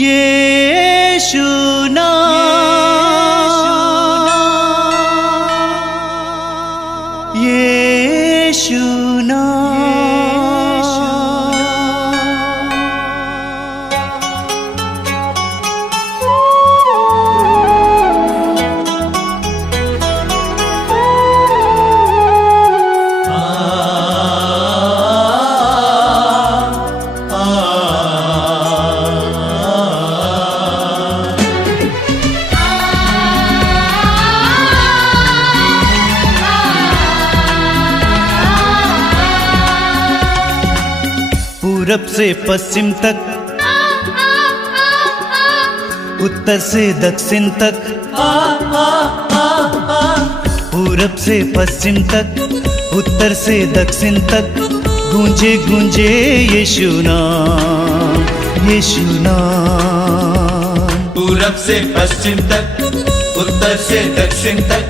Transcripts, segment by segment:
यीशु नाम, यीशु नाम। पूरब से पश्चिम तक, उत्तर से दक्षिण तक, पूरब से पश्चिम तक, उत्तर से दक्षिण तक, गूंजे गूंजे यीशु नाम, यीशु नाम। पूरब से पश्चिम तक, उत्तर से दक्षिण तक,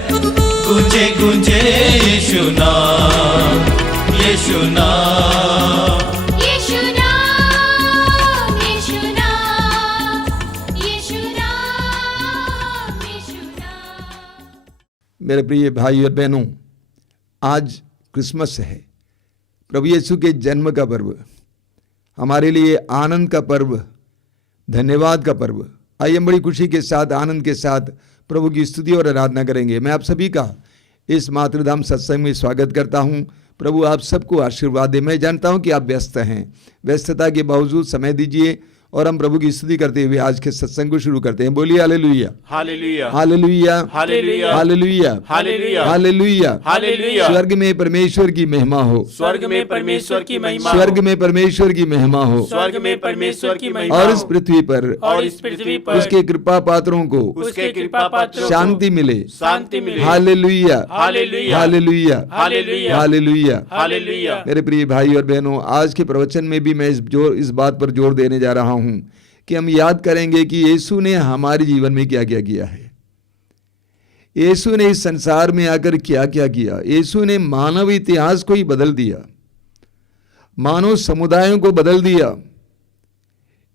गूंजे गूंजे यीशु नाम, यीशु नाम। मेरे प्रिय भाई और बहनों, आज क्रिसमस है, प्रभु यीशु के जन्म का पर्व, हमारे लिए आनंद का पर्व, धन्यवाद का पर्व। आइए हम बड़ी खुशी के साथ, आनंद के साथ प्रभु की स्तुति और आराधना करेंगे। मैं आप सभी का इस मातृधाम सत्संग में स्वागत करता हूं। प्रभु आप सबको आशीर्वाद दे। मैं जानता हूं कि आप व्यस्त हैं, व्यस्तता के बावजूद समय दीजिए और हम प्रभु की स्तुति करते हुए आज के सत्संग को शुरू करते हैं। बोलिए हालेलुया, हालेलुया, हालेलुया, हालेलुया, हालेलुया, हालेलुया, हालेलुया, हालेलुया। स्वर्ग में परमेश्वर की महिमा हो, स्वर्ग में परमेश्वर की महिमा, स्वर्ग में परमेश्वर की महिमा हो, स्वर्ग में परमेश्वर की महिमा, और इस पृथ्वी पर, और इस पृथ्वी पर उसके कृपा पात्रों को, उसके कृपा पात्रों को शांति मिले, शांति मिले। हालेलुया, हालेलुया, हालेलुया, हालेलुया, हालेलुया, हालेलुया। मेरे प्रिय भाई और बहनों, आज के प्रवचन में भी मैं इस बात पर जोर देने जा रहा हूं कि हम याद करेंगे कि यीशु ने हमारे जीवन में क्या क्या किया है। यीशु ने इस संसार में आकर क्या क्या किया। यीशु ने मानव इतिहास को ही बदल दिया, मानव समुदायों को बदल दिया,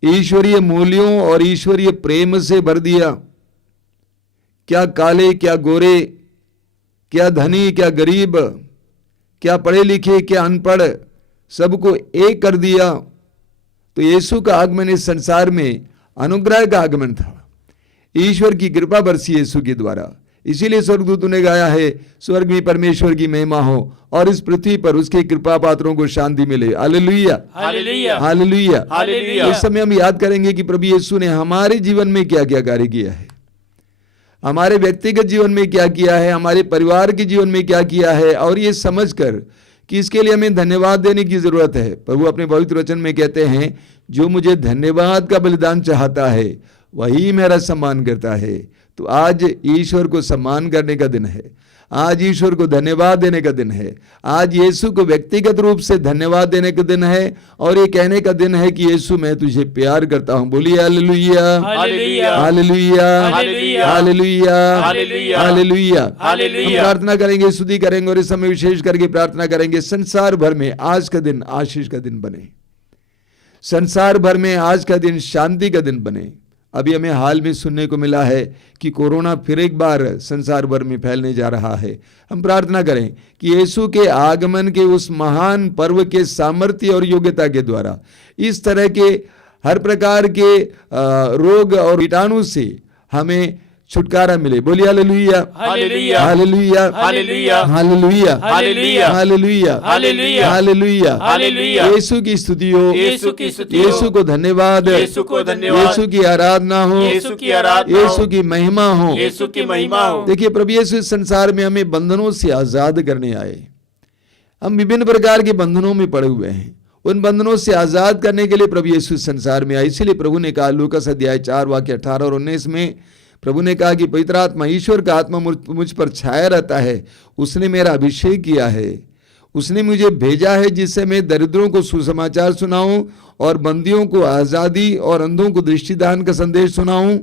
ईश्वरीय मूल्यों और ईश्वरीय प्रेम से भर दिया। क्या काले, क्या गोरे, क्या धनी, क्या गरीब, क्या पढ़े लिखे, क्या अनपढ़, सबको एक कर दिया। तो यीशु का आगमन इस संसार में अनुग्रह का आगमन था, ईश्वर की कृपा बरसी यीशु के द्वारा। इसीलिए स्वर्गदूतों ने गाया है, स्वर्ग में परमेश्वर की महिमा हो और इस पृथ्वी पर उसके कृपा पात्रों को शांति मिले। हालेलुया, हालेलुया, हालेलुया, हालेलुया। इस समय हम याद करेंगे कि प्रभु यीशु ने हमारे जीवन में क्या क्या कार्य किया है, हमारे व्यक्तिगत जीवन में क्या किया है, हमारे परिवार के जीवन में क्या किया है, और ये समझकर कि इसके लिए हमें धन्यवाद देने की जरूरत है। प्रभु अपने पवित्र वचन में कहते हैं, जो मुझे धन्यवाद का बलिदान चाहता है वही मेरा सम्मान करता है। तो आज ईश्वर को सम्मान करने का दिन है, आज ईश्वर को धन्यवाद देने का दिन है, आज यीशु को व्यक्तिगत रूप से धन्यवाद देने का दिन है, और ये कहने का दिन है कि यीशु मैं तुझे प्यार करता हूं। बोलिए हालेलुया, हालेलुया, हालेलुया, हालेलुया, हालेलुया, हालेलुया, हालेलुया। हालेलुया। हम प्रार्थना करेंगे, स्तुति करेंगे और इस समय विशेष करके प्रार्थना करेंगे संसार भर में आज का दिन आशीष का दिन बने, संसार भर में आज का दिन शांति का दिन बने। अभी हमें हाल में सुनने को मिला है कि कोरोना फिर एक बार संसार भर में फैलने जा रहा है। हम प्रार्थना करें कि यीशु के आगमन के उस महान पर्व के सामर्थ्य और योग्यता के द्वारा इस तरह के हर प्रकार के रोग और कीटाणु से हमें छुटकारा मिले। बोलिए हालेलुया, हालेलुया, हालेलुया, हालेलुया, हालेलुया, हालेलुया, हालेलुया, हालेलुया, हालेलुया, हालेलुया। यीशु की स्तुति हो, यीशु की स्तुति हो, यीशु को धन्यवाद, यीशु को धन्यवाद, यीशु की आराधना हो, यीशु की आराधना हो, यीशु की महिमा हो, यीशु की महिमा हो। देखिए प्रभु यीशु इस संसार में हमें बंधनों से आजाद करने आए। हम विभिन्न प्रकार के बंधनों में पड़े हुए हैं, उन बंधनों से आजाद करने के लिए प्रभु यीशु संसार में आए। इसलिए प्रभु ने कहा लूकास अध्याय 4 वाक्य 18 और 19 में, प्रभु ने कहा कि पवित्र आत्मा, ईश्वर का आत्मा मुझ पर छाया रहता है, उसने मेरा अभिषेक किया है, उसने मुझे भेजा है जिससे मैं दरिद्रों को सुसमाचार सुनाऊं और बंदियों को आज़ादी और अंधों को दृष्टिदान का संदेश सुनाऊं।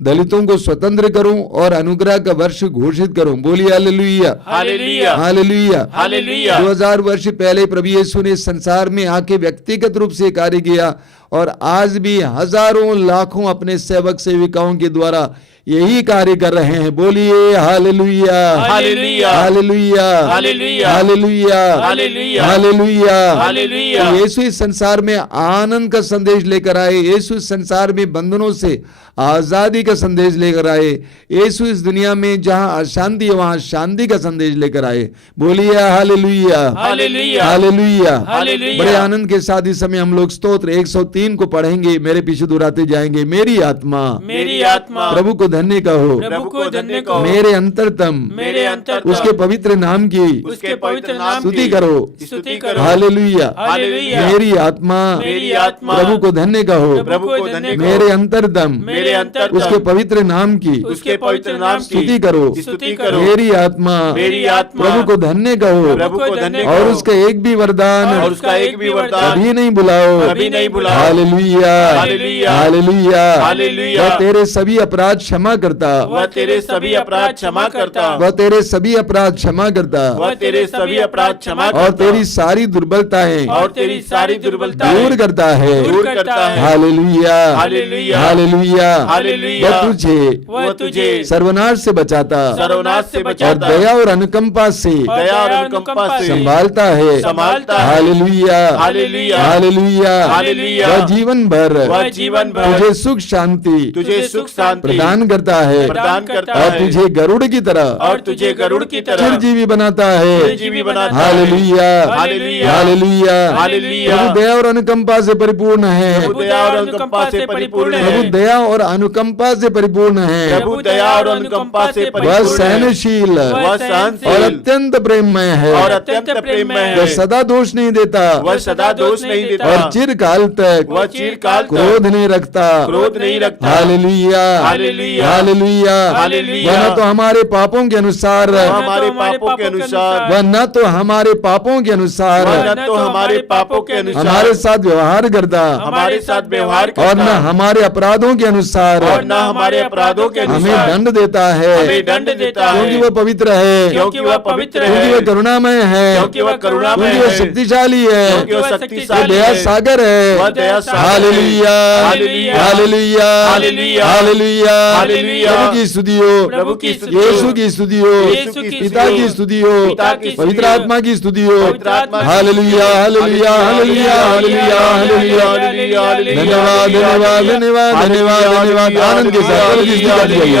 दलितों को स्वतंत्र करूं और अनुग्रह का वर्ष घोषित करूं। बोलिए हालेलुया, हालेलुया, हालेलुया, हालेलुया। 2000 वर्ष पहले प्रभु यीशु ने संसार में आके व्यक्तिगत रूप से कार्य किया और आज भी हजारों लाखों अपने सेवक सेविकाओं के द्वारा यही कार्य कर रहे हैं। बोलिए हालेलुया, हालेलुया, हालेलुया, हालेलुया, हालेलुया, हालेलुया, हालेलुया, हालेलुया। तो यीशु इस संसार में आनंद का संदेश लेकर आए। यीशु इस संसार में बंधनों से आजादी का संदेश लेकर आए। यीशु इस दुनिया में जहां अशांति है वहां शांति का संदेश लेकर आए। बोलिए हालेलुया, हालेलुया, हालेलुया। हालेलुया। बड़े आनंद के साथ इस समय हम लोग स्तोत्र 103 को पढ़ेंगे। मेरे पीछे दोहराते जाएंगे। मेरी आत्मा मेरी आत्मा प्रभु को धन्य कहो, प्रभु को धन्य कहो, मेरे अंतरतम मेरे अंतरतम उसके पवित्र नाम की उसके पवित्र नाम स्तुति की करो। स्तुति करो। Hallelujah, hallelujah. मेरी आत्मा मेरी आत्मा प्रभु को धन्य कहो, प्रभु को धन्य कहो, मेरे अंतरतम मेरे अंतरतम उसके पवित्र नाम की उसके पवित्र नाम की स्तुति करो। स्तुति करो। मेरी आत्मा मेरी आत्मा प्रभु को धन्य कहो प्रभु को धन्य और कहो, उसका एक भी वरदान और उसका एक भी वरदान कभी नहीं बुलाओ, कभी नहीं बुलाओ। हालेलुया, हालेलुया, हालेलुया, हालेलुया। वह तेरे सभी अपराध क्षमा करता, वह तेरे सभी अपराध क्षमा करता, वह तेरे सभी अपराध क्षमा करता वह तेरे सभी अपराध क्षमा और करता, तेरी सारी दुर्बलताएं और तेरी सारी दुर्बलताएं दूर करता है। दूर करता है। हालेलुया, हालेलुया, हालेलुया, हालेलुया। वह तुझे वह तुझे सर्वनाश से बचाता सर्वनाश से और बचाता, दया और अनुकंपा से दया और अनुकंपा से संभालता है। संभालता है। हालेलुया, हालेलुया, हालेलुया, हालेलुया। वह जीवन भर वह जीवन भर तुझे सुख शांति तुझे सुख शांति प्रदान करता है प्रदान करता और है, तुझे गरुड़ की तरह और तुझे गरुड़ की तरह चिरजीवी बनाता है। चिरजीवी बनाता है। हालेलुया, हालेलुया, हालेलुया, हालेलुया। प्रभु दया और अनुकंपा से परिपूर्ण है। प्रभु दया और अनुकंपा से परिपूर्ण है, प्रभु दया और अनुकंपा से परिपूर्ण है। प्रभु दया और अनुकंपा से वह परिपूर्ण है, सहनशील वह सहनशील और अत्यंत प्रेममय है। और अत्यंत प्रेममय है, वह सदा दोष नहीं देता वह सदा दोष नहीं देता, और चिरकाल तक वह चिरकाल तक क्रोध नहीं रखता। क्रोध नहीं रखता। हालेलुया, हालेलुया, हालेलुया। हालेलुया। वह न तो हमारे पापों के अनुसार, वह हमारे पापों के अनुसार, वह न तो हमारे पापों के अनुसार वह न तो हमारे पापों के अनुसार हमारे साथ व्यवहार करता हमारे साथ व्यवहार और न करता, हमारे अपराधों के अनुसार और न हमारे अपराधों के हमें अनुसार दंड देता है। हमें दंड देता क्योंकि है, वह पवित्र है, क्योंकि वह पवित्र क्योंकि है, वह करुणामय है, क्योंकि वह करुणामय क्योंकि वह है, शक्तिशाली है, क्योंकि वह वह शक्तिशाली दया है, सागर वह है। दया सागर है। हालेलुया, हालेलुया, हालेलुया, हालेलुया, हालेलुया, हालेलुया। प्रभु की स्तुति हो, प्रभु की स्तुति हो, यीशु की स्तुति हो, यीशु की पिता स्तुति की हो, स्तुति हो, पिता की स्तुति पवित्र हो, आत्मा की स्तुति हो। पवित्र आत्मा की हालेलुया, हालेलुया, हालेलुया, हालेलुया, हालेलुया। धन्यवाद, धन्यवाद, धन्यवाद, धन्यवाद, धन्यवाद। आनंद के साथ प्रभु की स्तुति करते जाइए।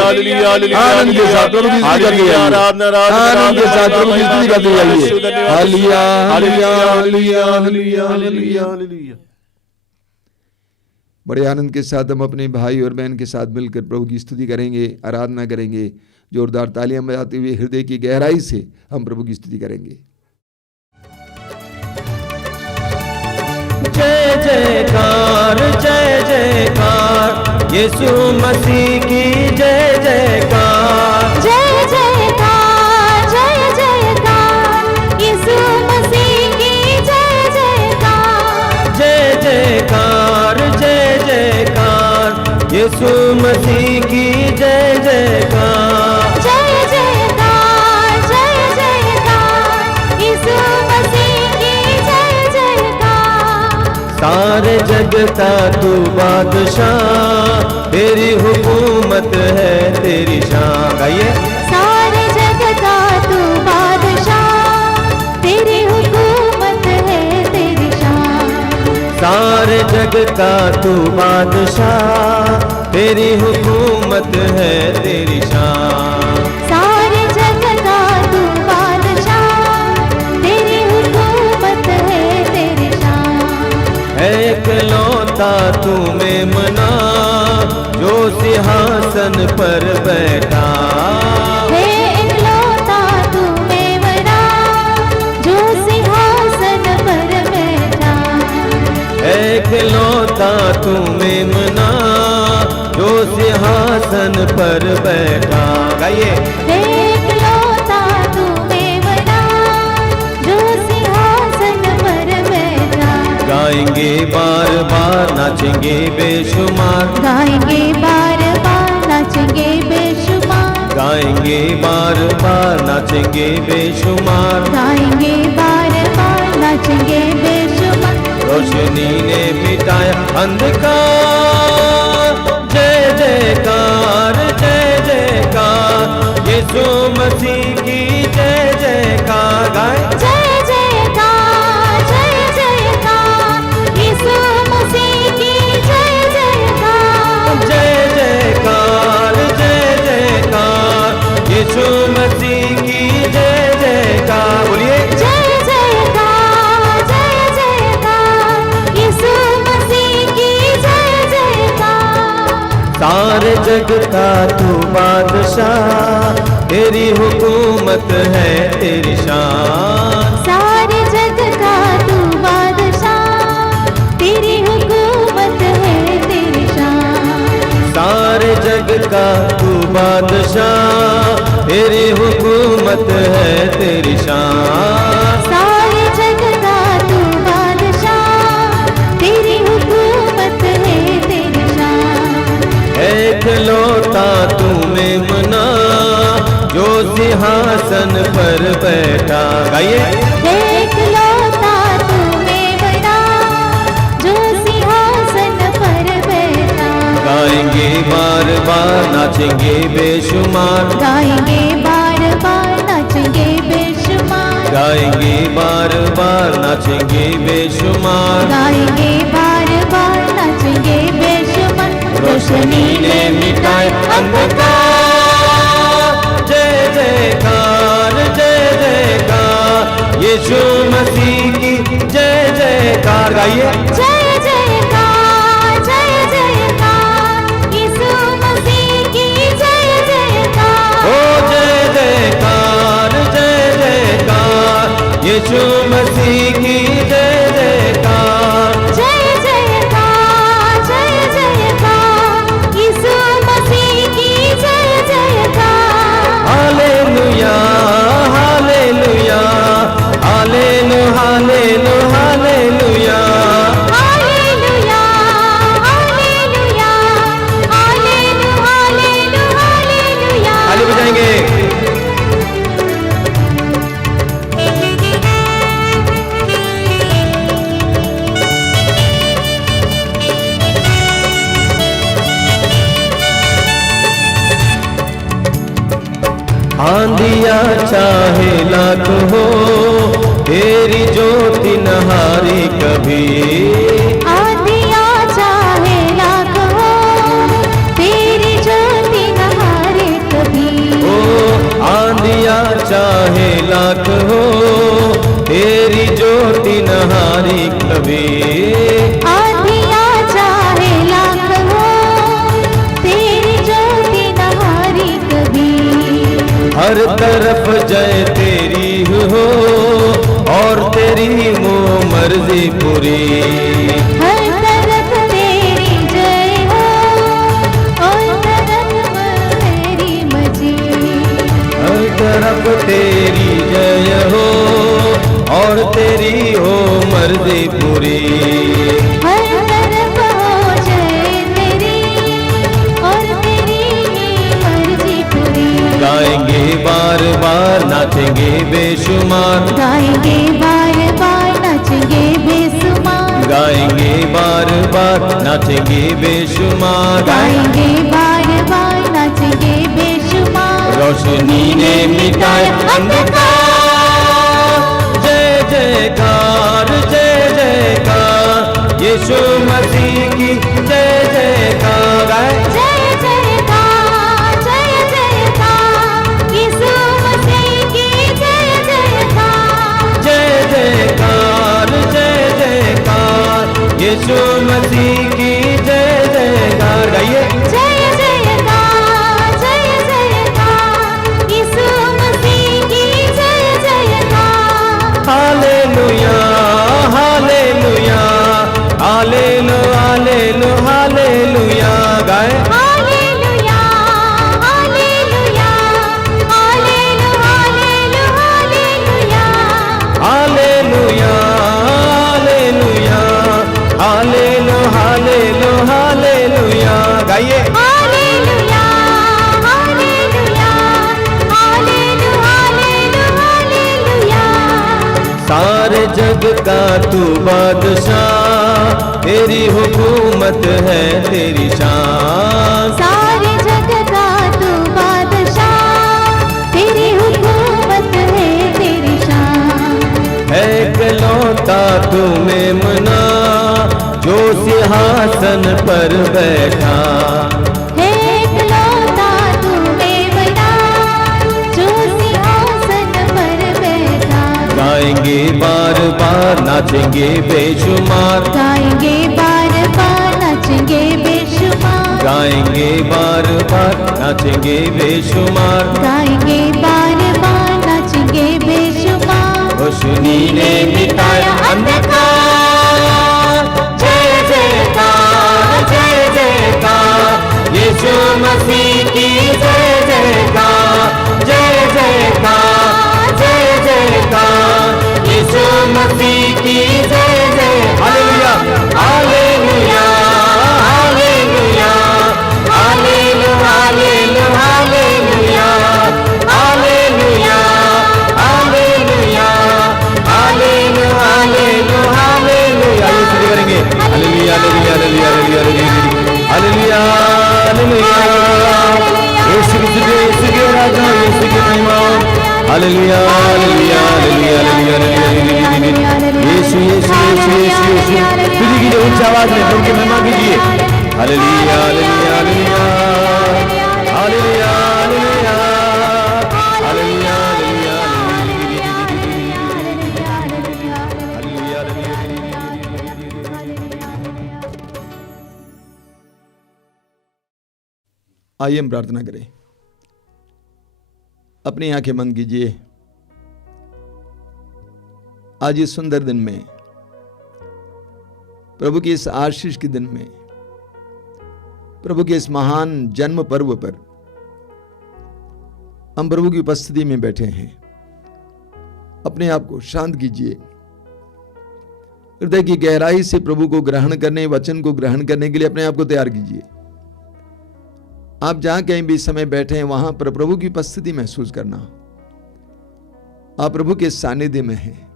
आनंद के साथ प्रभु की स्तुति करते जाइए। आनंद के साथ प्रभु की स्तुति करते जाइए। हालेलुया, हालेलुया, हालेलुया, हालेलुया, हालेलुया। बड़े आनंद के साथ हम अपने भाई और बहन के साथ मिलकर प्रभु की स्तुति करेंगे, आराधना करेंगे। जोरदार तालियां बजाते हुए हृदय की गहराई से हम प्रभु की स्तुति करेंगे। जय जयकार, जय जयकार, यीशु मसीह की जय जयकार। जय जयकार, जय जयकार, यीशु मसीह की जय जयकार। जय जयकार, जय जयकार, यीशु मसीह की जय जयकार। जय जयकार, जय जयकार, यीशु मसीह की जय जयकार। सारे जग का तू बादशाह, तेरी हुकूमत है तेरी शान। गाइए। सारे जग का तू बादशाह, तेरी हुकूमत है तेरी शान। सारे जग का तू बादशाह, तेरी हुकूमत है तेरी शान। सारे जग का तू बादशाह, तेरी हुकूमत है तेरी शान। है इकलौता तू मेमना, जो सिंहासन पर बैठा। है इकलौता तू मेमना, जो सिंहासन पर बैठा। है इकलौता तू मेमना, जो सिंहासन पर बैठा। गाइए। है इकलौता तू मेमना, जो सिंहासन पर बैठा। गाएंगे बार बार, नाचेंगे बेशुमार। गाएंगे बार बार, नाचेंगे गाएंगे बेशुमार, गाएंगे बार बार नाचेंगे बेशुमार। गाएंगे बार बार नाचेंगे बेशुमार। रोशनी ने मिटाया अंधकार, जय जयकार जय जयकार, यीशु मसीह की जय जयकार। गाए जय जयकार जय जयकार, यीशु मसीह की जय जयकार। जय जयकार जय जयकार, यीशु मसीह की जय जयकार। बोलिए जय जयकार जय जयकार, यीशु मसीह की जय जयकार। सारे जग का तू बादशाह, तेरी हुकूमत है तेरी शान। सारे जग का तू बादशाह, तेरी हुकूमत है तेरी शान। सारे जग का तू बादशाह, तेरी हुकूमत है तेरी शान। सारे जग का तू बादशाह, तेरी हुकूमत है तेरी शान। एक लौता तू मेमना, जो सिंहासन पर बैठा। गाइए एक लौता तू मेमना, जो सिंहासन पर बैठा। गाएंगे बार बार नाचेंगे बेशुमार। गाएंगे बार बार नाचेंगे बेशुमार। गाएंगे बार बार नाचेंगे बेशुमार। गाएंगे बार बार नाचेंगे बेशुमार। रोशनी ने मिटाया अंधकार, जय जयकार जय जयकार, यीशु मसीह की जय जयकार। गाइए जय जयकार जय जयकार, यीशु मसीह की जय जयकार। ओ जय जयकार जय जयकार, यीशु मसीह की जय जयकार। जय जयकार जय जयकार, यीशु मसीह की जय जयकार। हालेलुया हालेलुया हालेलु हालेलु हालेलुया। हालेलुया हालेलुया हालेलु हालेलु हालेलुया। ताली बजाएंगे। आंधिया चाहे लाख हो, तेरी ज्योति नहारी कभी। आंधिया चाहे लाख हो, तेरी ज्योति नहारे कभी। ओ आंधिया चाहे लाख हो, तेरी ज्योति नहारी कभी। आंधिया चाहे लाख हो, तेरी ज्योति नहारी कभी। हर तरफ जय तेरी हो, और तेरी वो मर्जी पूरी। हर तरफ तेरी जय हो, और तरफ तेरी मर्जी। हर तरफ तेरी जय हो, और तेरी हो मर्जी पूरी। हर तरफ हो जय तेरी, और तेरी ही मर्जी पूरी। गाएंगे बार बार नाचेंगे बेशुमार। गाएंगे बार बार नाचेंगे बेसुमार। गाएंगे बार बार नाचेंगे बेशुमार। गाएंगे बार बार नाचेंगे बेशुमार। रोशनी ने मिटाया अंधकार, जय जयकार जय जयकार, यीशु मसीह की जय जयकार। गाए जय जयकार जय जयकार, यीशु मसीह की जय जयकार। जय जयकार जय जयकार, यीशु मसीह की जय जयकार। गाइए जय जयकार जय जयकार, यीशु मसीह की जय जयकार। हालेलुया हालेलुया हालेलु हालेलु हालेलुया। गाए हालेलुया हालेलुया हालेलु हालेलु हालेलुया। हालेलुया हालेलुया हालेलु हालेलु हालेलुया। गाइए हालेलुया जग का तू बादशाह, तेरी हुकूमत है तेरी शान। सारे जग का तू बादशाह, तेरी हुकूमत है तेरी शान। है इकलौता तू मेमना, जो सिंहासन पर बैठा। है इकलौता तू मेमना, जो सिंहासन पर बैठा। गाएंगे बार बार नाचेंगे बेशुमार, गाएंगे बार बार नाचेंगे बेशुमार। गाएंगे बार बार नाचेंगे बेशुमार। गाएंगे बार बार नाचेंगे बेशुमार। रोशनी ने मिटाया अंधकार, जय जयकार जय जयकार। यीशु मसीह की जय जयकार, जय जयकार जय जयकार। यीशु मसीह की जय जय। हालेलुया हालेलुया हालेलुया हालेलुया हालेलुया हालेलुया हालेलुया हालेलुया हालेलुया हालेलुया। आइए शुरू करेंगे। हालेलुया हालेलुया हालेलुया हालेलुया हालेलुया। यीशु के राजा, यीशु की महिमा। हालेलुया हालेलुया हालेलुया हालेलुया। यीशु यीशु यीशु यीशु यीशु। तुझी की जो उच्च आवाज में प्रभु की महिमा कीजिए। हालेलुया हालेलुया हालेलुया हालेलुया हालेलुया हालेलुया आइए हम प्रार्थना करें। अपनी आंखें बंद कीजिए। आज इस सुंदर दिन में, प्रभु की इस आशीष के दिन में, प्रभु के इस महान जन्म पर्व पर हम प्रभु की उपस्थिति में बैठे हैं। अपने आप को शांत कीजिए। हृदय की गहराई से प्रभु को ग्रहण करने, वचन को ग्रहण करने के लिए अपने आप को तैयार कीजिए। आप जहां कहीं भी समय बैठे हैं, वहां पर प्रभु की उपस्थिति महसूस करना। आप प्रभु के सानिध्य में हैं,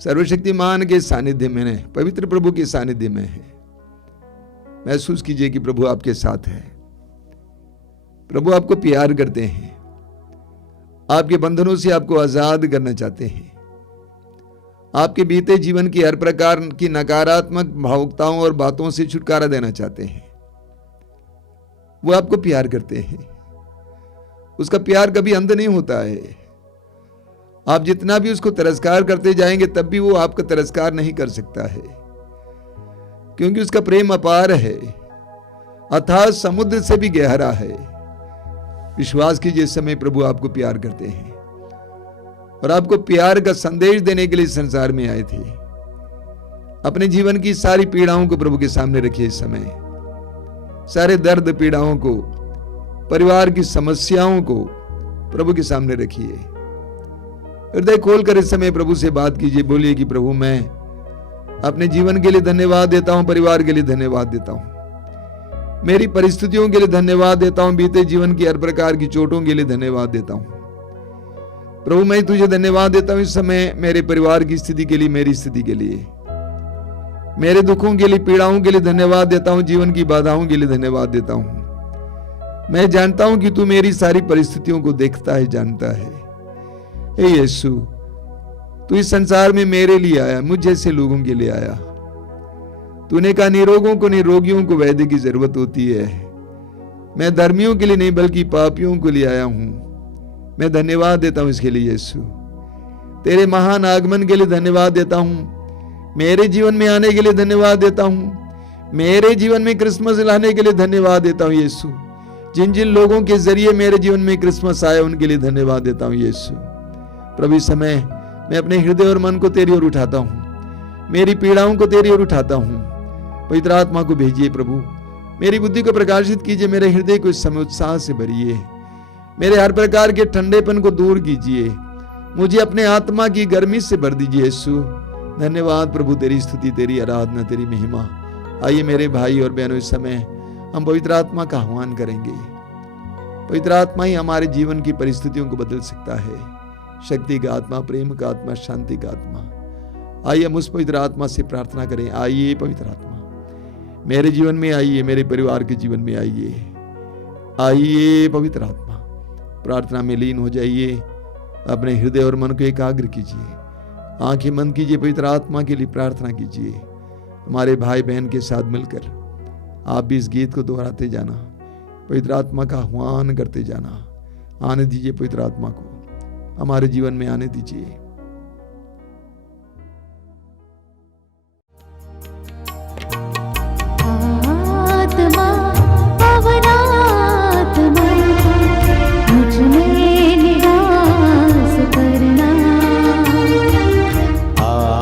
सर्वशक्तिमान के सानिध्य में हैं, पवित्र प्रभु के सानिध्य में हैं। महसूस कीजिए कि प्रभु आपके साथ है। प्रभु आपको प्यार करते हैं, आपके बंधनों से आपको आजाद करना चाहते हैं। आपके बीते जीवन की हर प्रकार की नकारात्मक भावुकताओं और बातों से छुटकारा देना चाहते हैं। वो आपको प्यार करते हैं। उसका प्यार कभी अंत नहीं होता है। आप जितना भी उसको तिरस्कार करते जाएंगे, तब भी वो आपका तिरस्कार नहीं कर सकता है, क्योंकि उसका प्रेम अपार है, अथाह समुद्र से भी गहरा है। विश्वास कीजिए, इस समय प्रभु आपको प्यार करते हैं और आपको प्यार का संदेश देने के लिए संसार में आए थे। अपने जीवन की सारी पीड़ाओं को प्रभु के सामने रखिए। इस समय सारे दर्द पीड़ाओं को, परिवार की समस्याओं को प्रभु के सामने रखिए। हृदय खोलकर इस समय प्रभु से बात कीजिए। बोलिए कि प्रभु, मैं अपने जीवन के लिए धन्यवाद देता हूं, परिवार के लिए धन्यवाद देता हूं, मेरी परिस्थितियों के लिए धन्यवाद देता हूं, बीते जीवन की हर प्रकार की चोटों के लिए धन्यवाद देता हूं। प्रभु, मैं तुझे धन्यवाद देता हूं इस समय मेरे परिवार की स्थिति के लिए, मेरी स्थिति के लिए, मेरे दुखों के लिए, पीड़ाओं के लिए धन्यवाद देता हूं, जीवन की बाधाओं के लिए धन्यवाद देता हूं। मैं जानता हूं कि तू मेरी सारी परिस्थितियों को देखता है, जानता है। हे यीशु, तू इस संसार में मेरे लिए आया, मुझ जैसे लोगों के लिए आया। तूने कहा निरोगों को, निरोगियों को वैद्य की जरूरत होती है। मैं धर्मियों के लिए नहीं बल्कि पापियों के लिए आया हूं। मैं धन्यवाद देता हूं इसके लिए यीशु। तेरे महान आगमन के लिए धन्यवाद देता हूं, मेरे जीवन में आने के लिए धन्यवाद देता हूं, मेरे जीवन में क्रिसमस लाने के लिए धन्यवाद देता हूं यीशु। जिन जिन लोगों के जरिए मेरे जीवन में क्रिसमस आया, उनके लिए धन्यवाद देता हूं यीशु। प्रभु, इस समय मैं अपने हृदय और मन को तेरी ओर उठाता हूं, मेरी पीड़ाओं को तेरी ओर उठाता हूं। पवित्र आत्मा को भेजिए प्रभु, मेरी बुद्धि को प्रकाशित कीजिए, मेरे हृदय को इस समय उत्साह से भरिए, मेरे हर प्रकार के ठंडेपन को दूर कीजिए, मुझे अपने आत्मा की गर्मी से भर दीजिए यीशु। धन्यवाद प्रभु, तेरी स्तुति, तेरी आराधना, तेरी महिमा। आइए मेरे भाई और बहनों, इस समय हम पवित्र आत्मा का आह्वान करेंगे। पवित्र आत्मा ही हमारे जीवन की परिस्थितियों को बदल सकता है। शक्ति का आत्मा, प्रेम का आत्मा, शांति का आत्मा आइए हम उस पवित्र आत्मा से प्रार्थना करें। आइए पवित्र आत्मा मेरे जीवन में आइए, मेरे परिवार के जीवन में आइए। आइए पवित्र आत्मा, प्रार्थना में लीन हो जाइए, अपने हृदय और मन को एकाग्र कीजिए, आंखें बंद कीजिए, पवित्र आत्मा के लिए प्रार्थना कीजिए। हमारे भाई बहन के साथ मिलकर आप भी इस गीत को दोहराते जाना, पवित्र आत्मा का आह्वान करते जाना। आने दीजिए पवित्र आत्मा को, हमारे जीवन में आने दीजिए।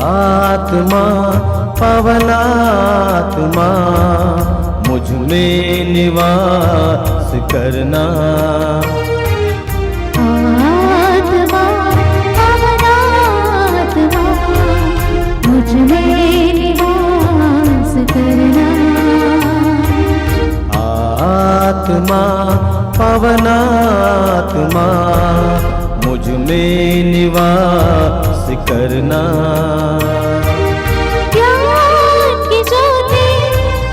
आत्मा पवन आत्मा मुझ में निवास करना। आत्मा पवन आत्मा मुझ में निवास करना। आत्मा पवन आत्मा मुझ में निवास करना। आत्मा पवन आत्मा मुझ में निवास करना। ज्ञान की ज्योति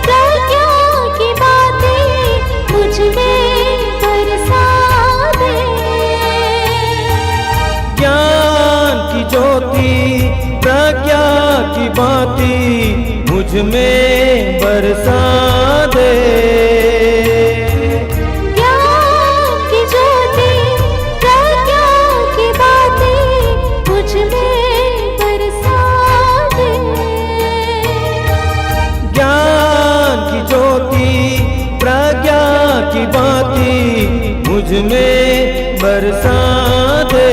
प्रज्ञा की बातें मुझ में बरसा दे। ज्ञान की ज्योति प्रज्ञा की बातें मुझ में बरसा दे। ज्ञान की ज्योति प्रज्ञा की बातें मुझ में बरसा दे। ज्ञान की ज्योति प्रज्ञा की बातें मुझ में बरसा दे।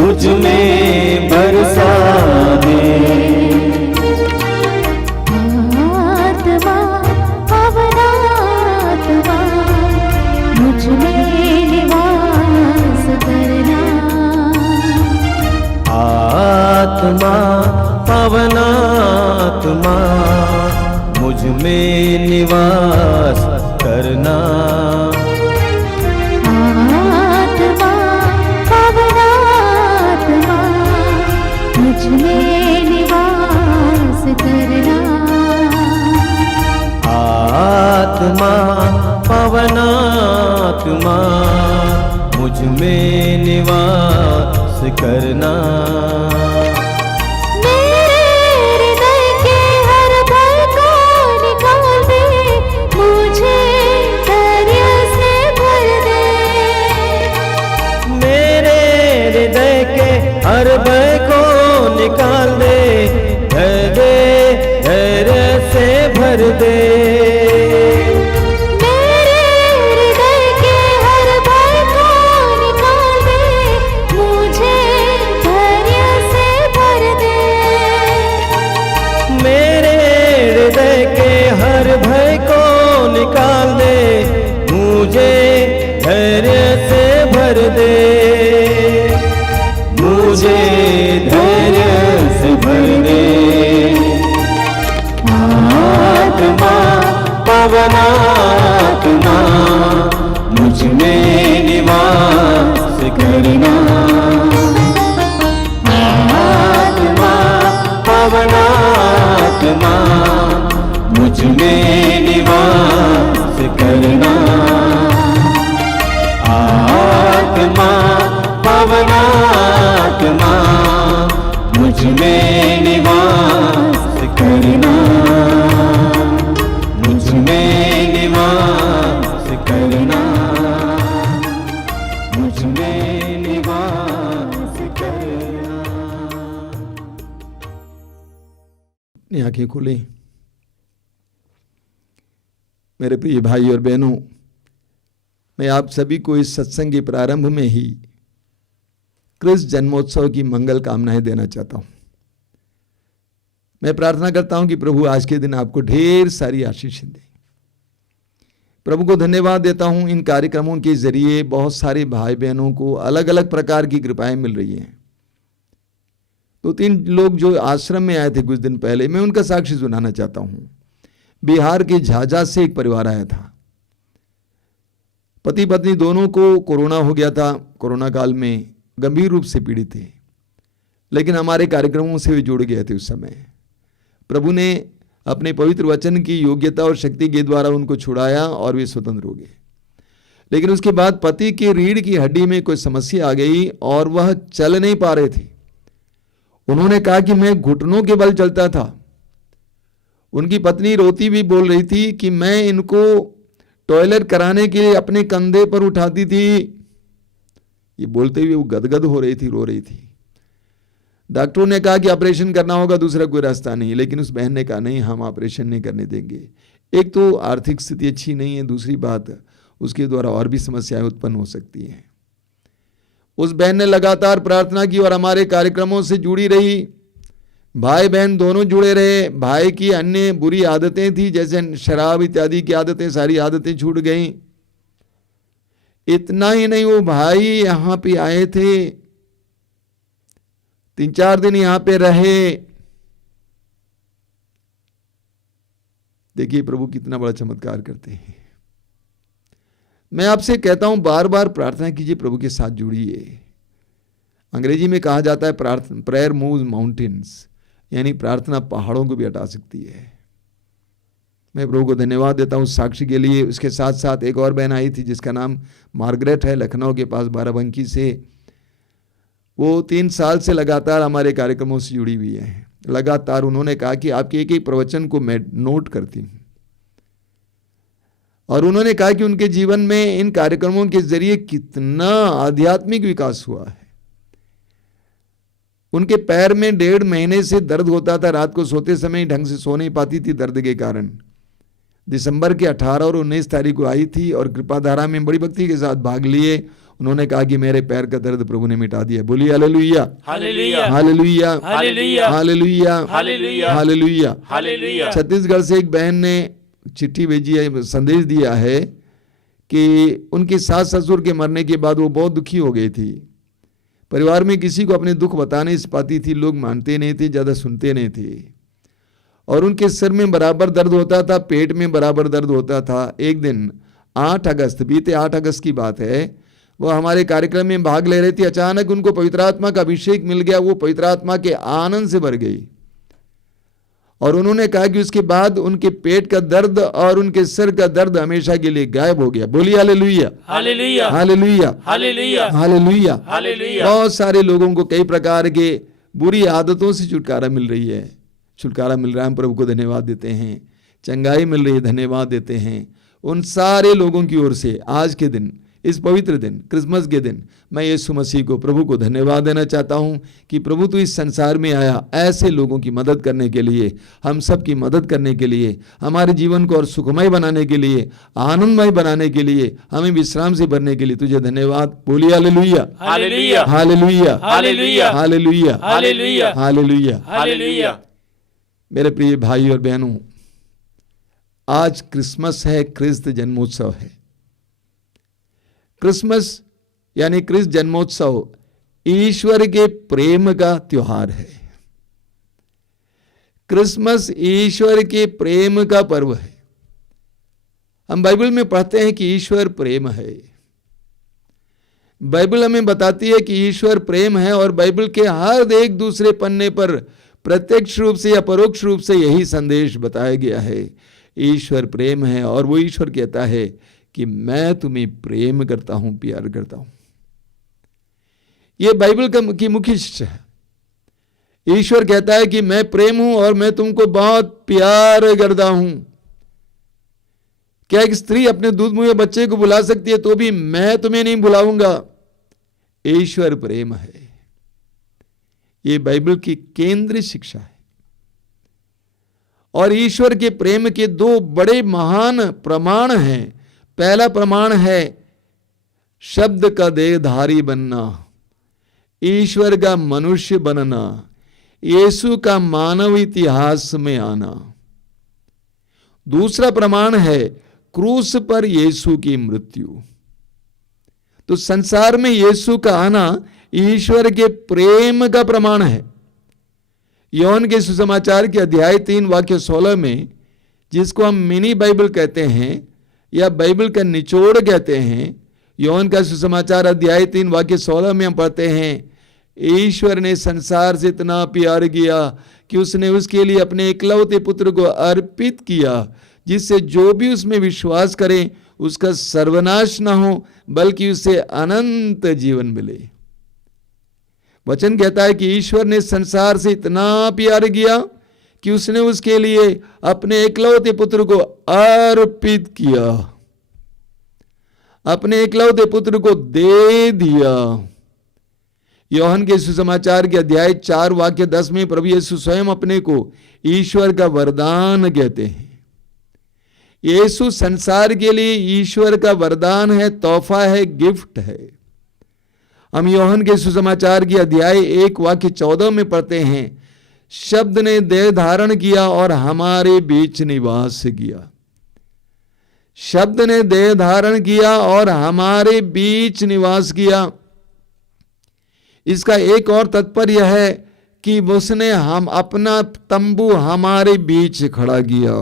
मुझ में बरसा दे। आत्मा पवन आत्मा मुझ में निवास करना। आत्मा पवन आत्मा मुझ में निवास करना। आत्मा पवन आत्मा मुझ में निवास करना। आत्मा पवन आत्मा मुझ में निवास करना। मेरे हृदय के हर भय को निकाल दे, मुझे धैर्य से भर दे। मेरे हृदय के हर भय को निकाल दे, धैर्य से भर दे। मेरे हृदय के हर भय को निकाल दे, मुझे धैर्य से भर दे। मेरे हृदय के हर भय को निकाल दे, मुझे धैर्य से भर दे। मुझे धैर्य से भर दे। आत्मा पवन आत्मा मुझ में निवास करना। आत्मा पवन आत्मा मुझ में निवास करना। आत्मा पवन आत्मा मुझ में निवास करना। मुझ में निवास करना। मुझ में निवास करना। अपनी आंखें खोलें। मेरे प्रिय भाई और बहनों, मैं आप सभी को इस सत्संग के प्रारंभ में ही कृष्ण जन्मोत्सव की मंगल कामनाएं देना चाहता हूं। मैं प्रार्थना करता हूं कि प्रभु आज के दिन आपको ढेर सारी आशीष दे। प्रभु को धन्यवाद देता हूं, इन कार्यक्रमों के जरिए बहुत सारे भाई बहनों को अलग अलग प्रकार की कृपाएं मिल रही हैं। 2-3 लोग जो आश्रम में आए थे कुछ दिन पहले, मैं उनका साक्षी सुनाना चाहता हूं। बिहार के झाझा से एक परिवार आया था। पति पत्नी दोनों को कोरोना हो गया था। कोरोना काल में गंभीर रूप से पीड़ित थे। लेकिन हमारे कार्यक्रमों से वे जुड़ गए थे। उस समय प्रभु ने अपने पवित्र वचन की योग्यता और शक्ति के द्वारा उनको छुड़ाया और वे स्वतंत्र हो गए। लेकिन उसके बाद पति की रीढ़ की हड्डी में कोई समस्या आ गई और वह चल नहीं पा रहे थे। उन्होंने कहा कि मैं घुटनों के बल चलता था। उनकी पत्नी रोती भी बोल रही थी कि मैं इनको टॉयलेट कराने के लिए अपने कंधे पर उठाती थी। ये बोलते हुए वो गदगद हो रही थी, रो रही थी। डॉक्टरों ने कहा कि ऑपरेशन करना होगा, दूसरा कोई रास्ता नहीं। लेकिन उस बहन ने कहा नहीं, हम ऑपरेशन नहीं करने देंगे। एक तो आर्थिक स्थिति अच्छी नहीं है, दूसरी बात उसके द्वारा और भी समस्याएं उत्पन्न हो सकती हैं। उस बहन ने लगातार प्रार्थना की और हमारे कार्यक्रमों से जुड़ी रही। भाई बहन दोनों जुड़े रहे। भाई की अन्य बुरी आदतें थी, जैसे शराब इत्यादि की आदतें, सारी आदतें छूट गईं। इतना ही नहीं, वो भाई यहां पे आए थे, 3-4 दिन यहां पे रहे। देखिए प्रभु कितना बड़ा चमत्कार करते हैं। मैं आपसे कहता हूं, बार बार प्रार्थना कीजिए, प्रभु के साथ जुड़िए। अंग्रेजी में कहा जाता है प्रेयर मूव्स माउंटेन्स, यानी प्रार्थना पहाड़ों को भी हटा सकती है। मैं प्रभु को धन्यवाद देता हूं साक्षी के लिए। उसके साथ साथ एक और बहन आई थी जिसका नाम मार्गरेट है, लखनऊ के पास बाराबंकी से। वो 3 साल से लगातार हमारे कार्यक्रमों से जुड़ी हुई है। लगातार उन्होंने कहा कि आपके एक एक प्रवचन को मैं नोट करती हूं। और उन्होंने कहा कि उनके जीवन में इन कार्यक्रमों के जरिए कितना आध्यात्मिक विकास हुआ है। उनके पैर में 1.5 महीने से दर्द होता था। रात को सोते समय ढंग से सो नहीं पाती थी दर्द के कारण। दिसंबर के 18 और 19 तारीख को आई थी और कृपाधारा में बड़ी भक्ति के साथ भाग लिए। उन्होंने कहा कि मेरे पैर का दर्द प्रभु ने मिटा दिया। बोलिए हालेलुया, हालेलुया, हालेलुया, हालेलुया, हालेलुया, हालेलुया, हालेलुया, हालेलुया। छत्तीसगढ़ से एक बहन ने चिट्ठी भेजी है, संदेश दिया है कि उनके सास ससुर के मरने के बाद वो बहुत दुखी हो गई थी। परिवार में किसी को अपने दुख बता नहीं पाती थी, लोग मानते नहीं थे, ज़्यादा सुनते नहीं थे। और उनके सिर में बराबर दर्द होता था, पेट में बराबर दर्द होता था। एक दिन 8 अगस्त, बीते 8 अगस्त की बात है, वो हमारे कार्यक्रम में भाग ले रही थी। अचानक उनको पवित्र आत्मा का अभिषेक मिल गया। वो पवित्र आत्मा के आनंद से भर गई। और उन्होंने कहा कि उसके बाद उनके पेट का दर्द और उनके सिर का दर्द हमेशा के लिए गायब हो गया। बोलिए हालेलुया, हालेलुया, हालेलुया, हालेलुया, हालेलुया, हालेलुया। बहुत सारे लोगों को कई प्रकार के बुरी आदतों से छुटकारा मिल रही है, छुटकारा मिल रहा है। हम प्रभु को धन्यवाद देते हैं। चंगाई मिल रही है, धन्यवाद देते हैं। उन सारे लोगों की ओर से आज के दिन, इस पवित्र दिन, क्रिसमस के दिन, मैं यीशु मसीह को, प्रभु को धन्यवाद देना चाहता हूं कि प्रभु तो इस संसार में आया ऐसे लोगों की मदद करने के लिए, हम सब की मदद करने के लिए, हमारे जीवन को और सुखमय बनाने के लिए, आनंदमय बनाने के लिए, हमें विश्राम से भरने के लिए तुझे धन्यवाद। बोलिए हालेलुया, हालेलुया, हालेलुया, हालेलुया, हालेलुया, हालेलुया, हालेलुया। हालेलुया। मेरे प्रिय भाई और बहनों, आज क्रिसमस है, क्रिस्त जन्मोत्सव है। क्रिसमस यानी क्रिस्त जन्मोत्सव ईश्वर के प्रेम का त्योहार है। क्रिसमस ईश्वर के प्रेम का पर्व है। हम बाइबल में पढ़ते हैं कि ईश्वर प्रेम है। बाइबल हमें बताती है कि ईश्वर प्रेम है और बाइबल के हर एक दूसरे पन्ने पर प्रत्यक्ष रूप से या परोक्ष रूप से यही संदेश बताया गया है। ईश्वर प्रेम है और वो ईश्वर कहता है कि मैं तुम्हें प्रेम करता हूं, प्यार करता हूं। यह बाइबल की मुख्य शिक्षा है। ईश्वर कहता है कि मैं प्रेम हूं और मैं तुमको बहुत प्यार करता हूं। क्या एक स्त्री अपने दूध मुहे बच्चे को बुला सकती है तो भी मैं तुम्हें नहीं बुलाऊंगा? ईश्वर प्रेम है। यह बाइबल की केंद्रीय शिक्षा है। और ईश्वर के प्रेम के 2 बड़े महान प्रमाण हैं। पहला प्रमाण है शब्द का देहधारी बनना, ईश्वर का मनुष्य बनना, यीशु का मानव इतिहास में आना। दूसरा प्रमाण है क्रूस पर यीशु की मृत्यु। तो संसार में यीशु का आना ईश्वर के प्रेम का प्रमाण है। योहन के सुसमाचार के अध्याय 3 वाक्य 16 में, जिसको हम मिनी बाइबल कहते हैं या बाइबल का निचोड़ कहते हैं, योहन का सुसमाचार अध्याय 3 वाक्य 16 में हम पढ़ते हैं ईश्वर ने संसार से इतना प्यार किया कि उसने उसके लिए अपने इकलौते पुत्र को अर्पित किया, जिससे जो भी उसमें विश्वास करे उसका सर्वनाश ना हो बल्कि उसे अनंत जीवन मिले। वचन कहता है कि ईश्वर ने संसार से इतना प्यार किया कि उसने उसके लिए अपने इकलौते पुत्र को अर्पित किया, अपने इकलौते पुत्र को दे दिया। यूहन्ना के सुसमाचार के अध्याय 4 वाक्य 10 में प्रभु यीशु स्वयं अपने को ईश्वर का वरदान कहते हैं। यीशु संसार के लिए ईश्वर का वरदान है, तोहफा है, गिफ्ट है। हम यूहन्ना के सुसमाचार के अध्याय 1 वाक्य 14 में पढ़ते हैं, शब्द ने देह धारण किया और हमारे बीच निवास किया। शब्द ने देह धारण किया और हमारे बीच निवास किया। इसका एक और तात्पर्य है कि उसने हम अपना तंबू हमारे बीच खड़ा किया,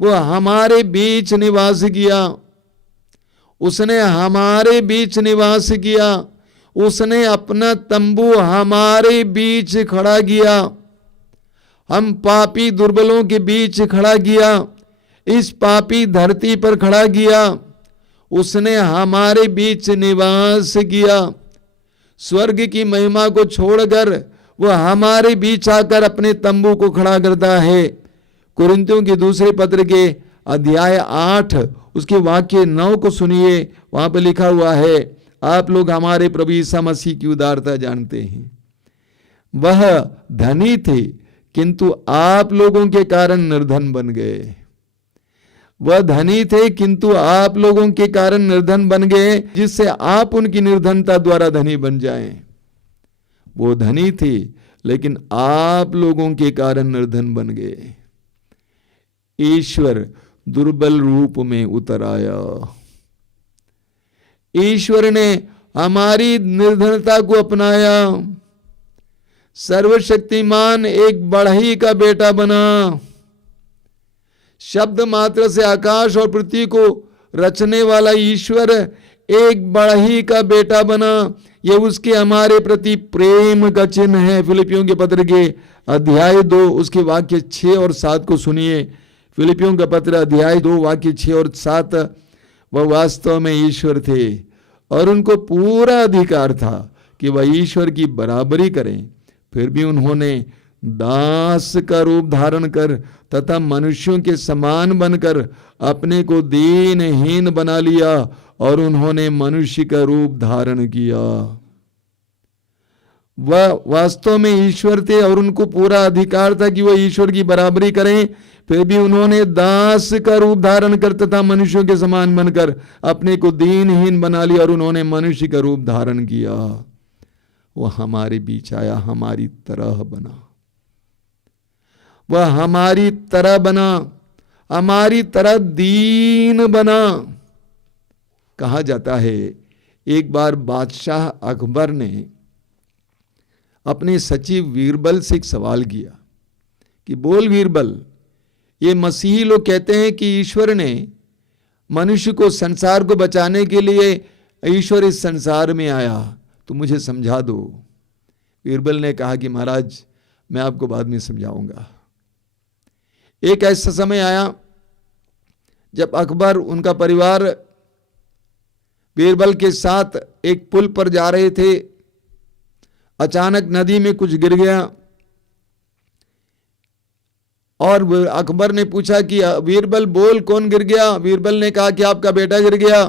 वो हमारे बीच निवास किया, उसने हमारे बीच निवास किया, उसने अपना तंबू हमारे बीच खड़ा किया। हम पापी दुर्बलों के बीच खड़ा किया, इस पापी धरती पर खड़ा किया, उसने हमारे बीच निवास किया। स्वर्ग की महिमा को छोड़कर वह हमारे बीच आकर अपने तंबू को खड़ा करता है। कुरिन्थियों के दूसरे पत्र के अध्याय 8 उसके वाक्य 9 को सुनिए, वहां पर लिखा हुआ है, आप लोग हमारे प्रभु यीशु मसीह की उदारता जानते हैं। वह धनी थे किंतु आप लोगों के कारण निर्धन बन गए। वह धनी थे किंतु आप लोगों के कारण निर्धन बन गए, जिससे आप उनकी निर्धनता द्वारा धनी बन जाएं। वो धनी थे लेकिन आप लोगों के कारण निर्धन बन गए। ईश्वर दुर्बल रूप में उतर आया। ईश्वर ने हमारी निर्धनता को अपनाया। सर्वशक्तिमान एक बढ़ई का बेटा बना। शब्द मात्र से आकाश और पृथ्वी को रचने वाला ईश्वर एक बढ़ई का बेटा बना। यह उसके हमारे प्रति प्रेम का चिन्ह है। फिलिपियों के पत्र के अध्याय 2 उसके वाक्य 6 और 7 को सुनिए। फिलिपियों का पत्र अध्याय 2 वाक्य 6 और 7। वह वास्तव में ईश्वर थे और उनको पूरा अधिकार था कि वह ईश्वर की बराबरी करें, फिर भी उन्होंने दास का रूप धारण कर तथा मनुष्यों के समान बनकर अपने को दीनहीन बना लिया और उन्होंने मनुष्य का रूप धारण किया। वह वास्तव में ईश्वर थे और उनको पूरा अधिकार था कि वह ईश्वर की बराबरी करें, फिर भी उन्होंने दास का रूप धारण कर तथा मनुष्यों के समान बनकर अपने को दीनहीन बना लिया और उन्होंने मनुष्य का रूप धारण किया। वह हमारे बीच आया, हमारी तरह बना। वह हमारी तरह बना, हमारी तरह दीन बना। कहा जाता है एक बार बादशाह अकबर ने अपने सचिव बीरबल से एक सवाल किया कि बोल बीरबल, ये मसीही लोग कहते हैं कि ईश्वर ने मनुष्य को, संसार को बचाने के लिए ईश्वर इस संसार में आया, तो मुझे समझा दो। बीरबल ने कहा कि महाराज मैं आपको बाद में समझाऊंगा। एक ऐसा समय आया जब अकबर, उनका परिवार बीरबल के साथ एक पुल पर जा रहे थे। अचानक नदी में कुछ गिर गया और अकबर ने पूछा कि बीरबल बोल कौन गिर गया। बीरबल ने कहा कि आपका बेटा गिर गया।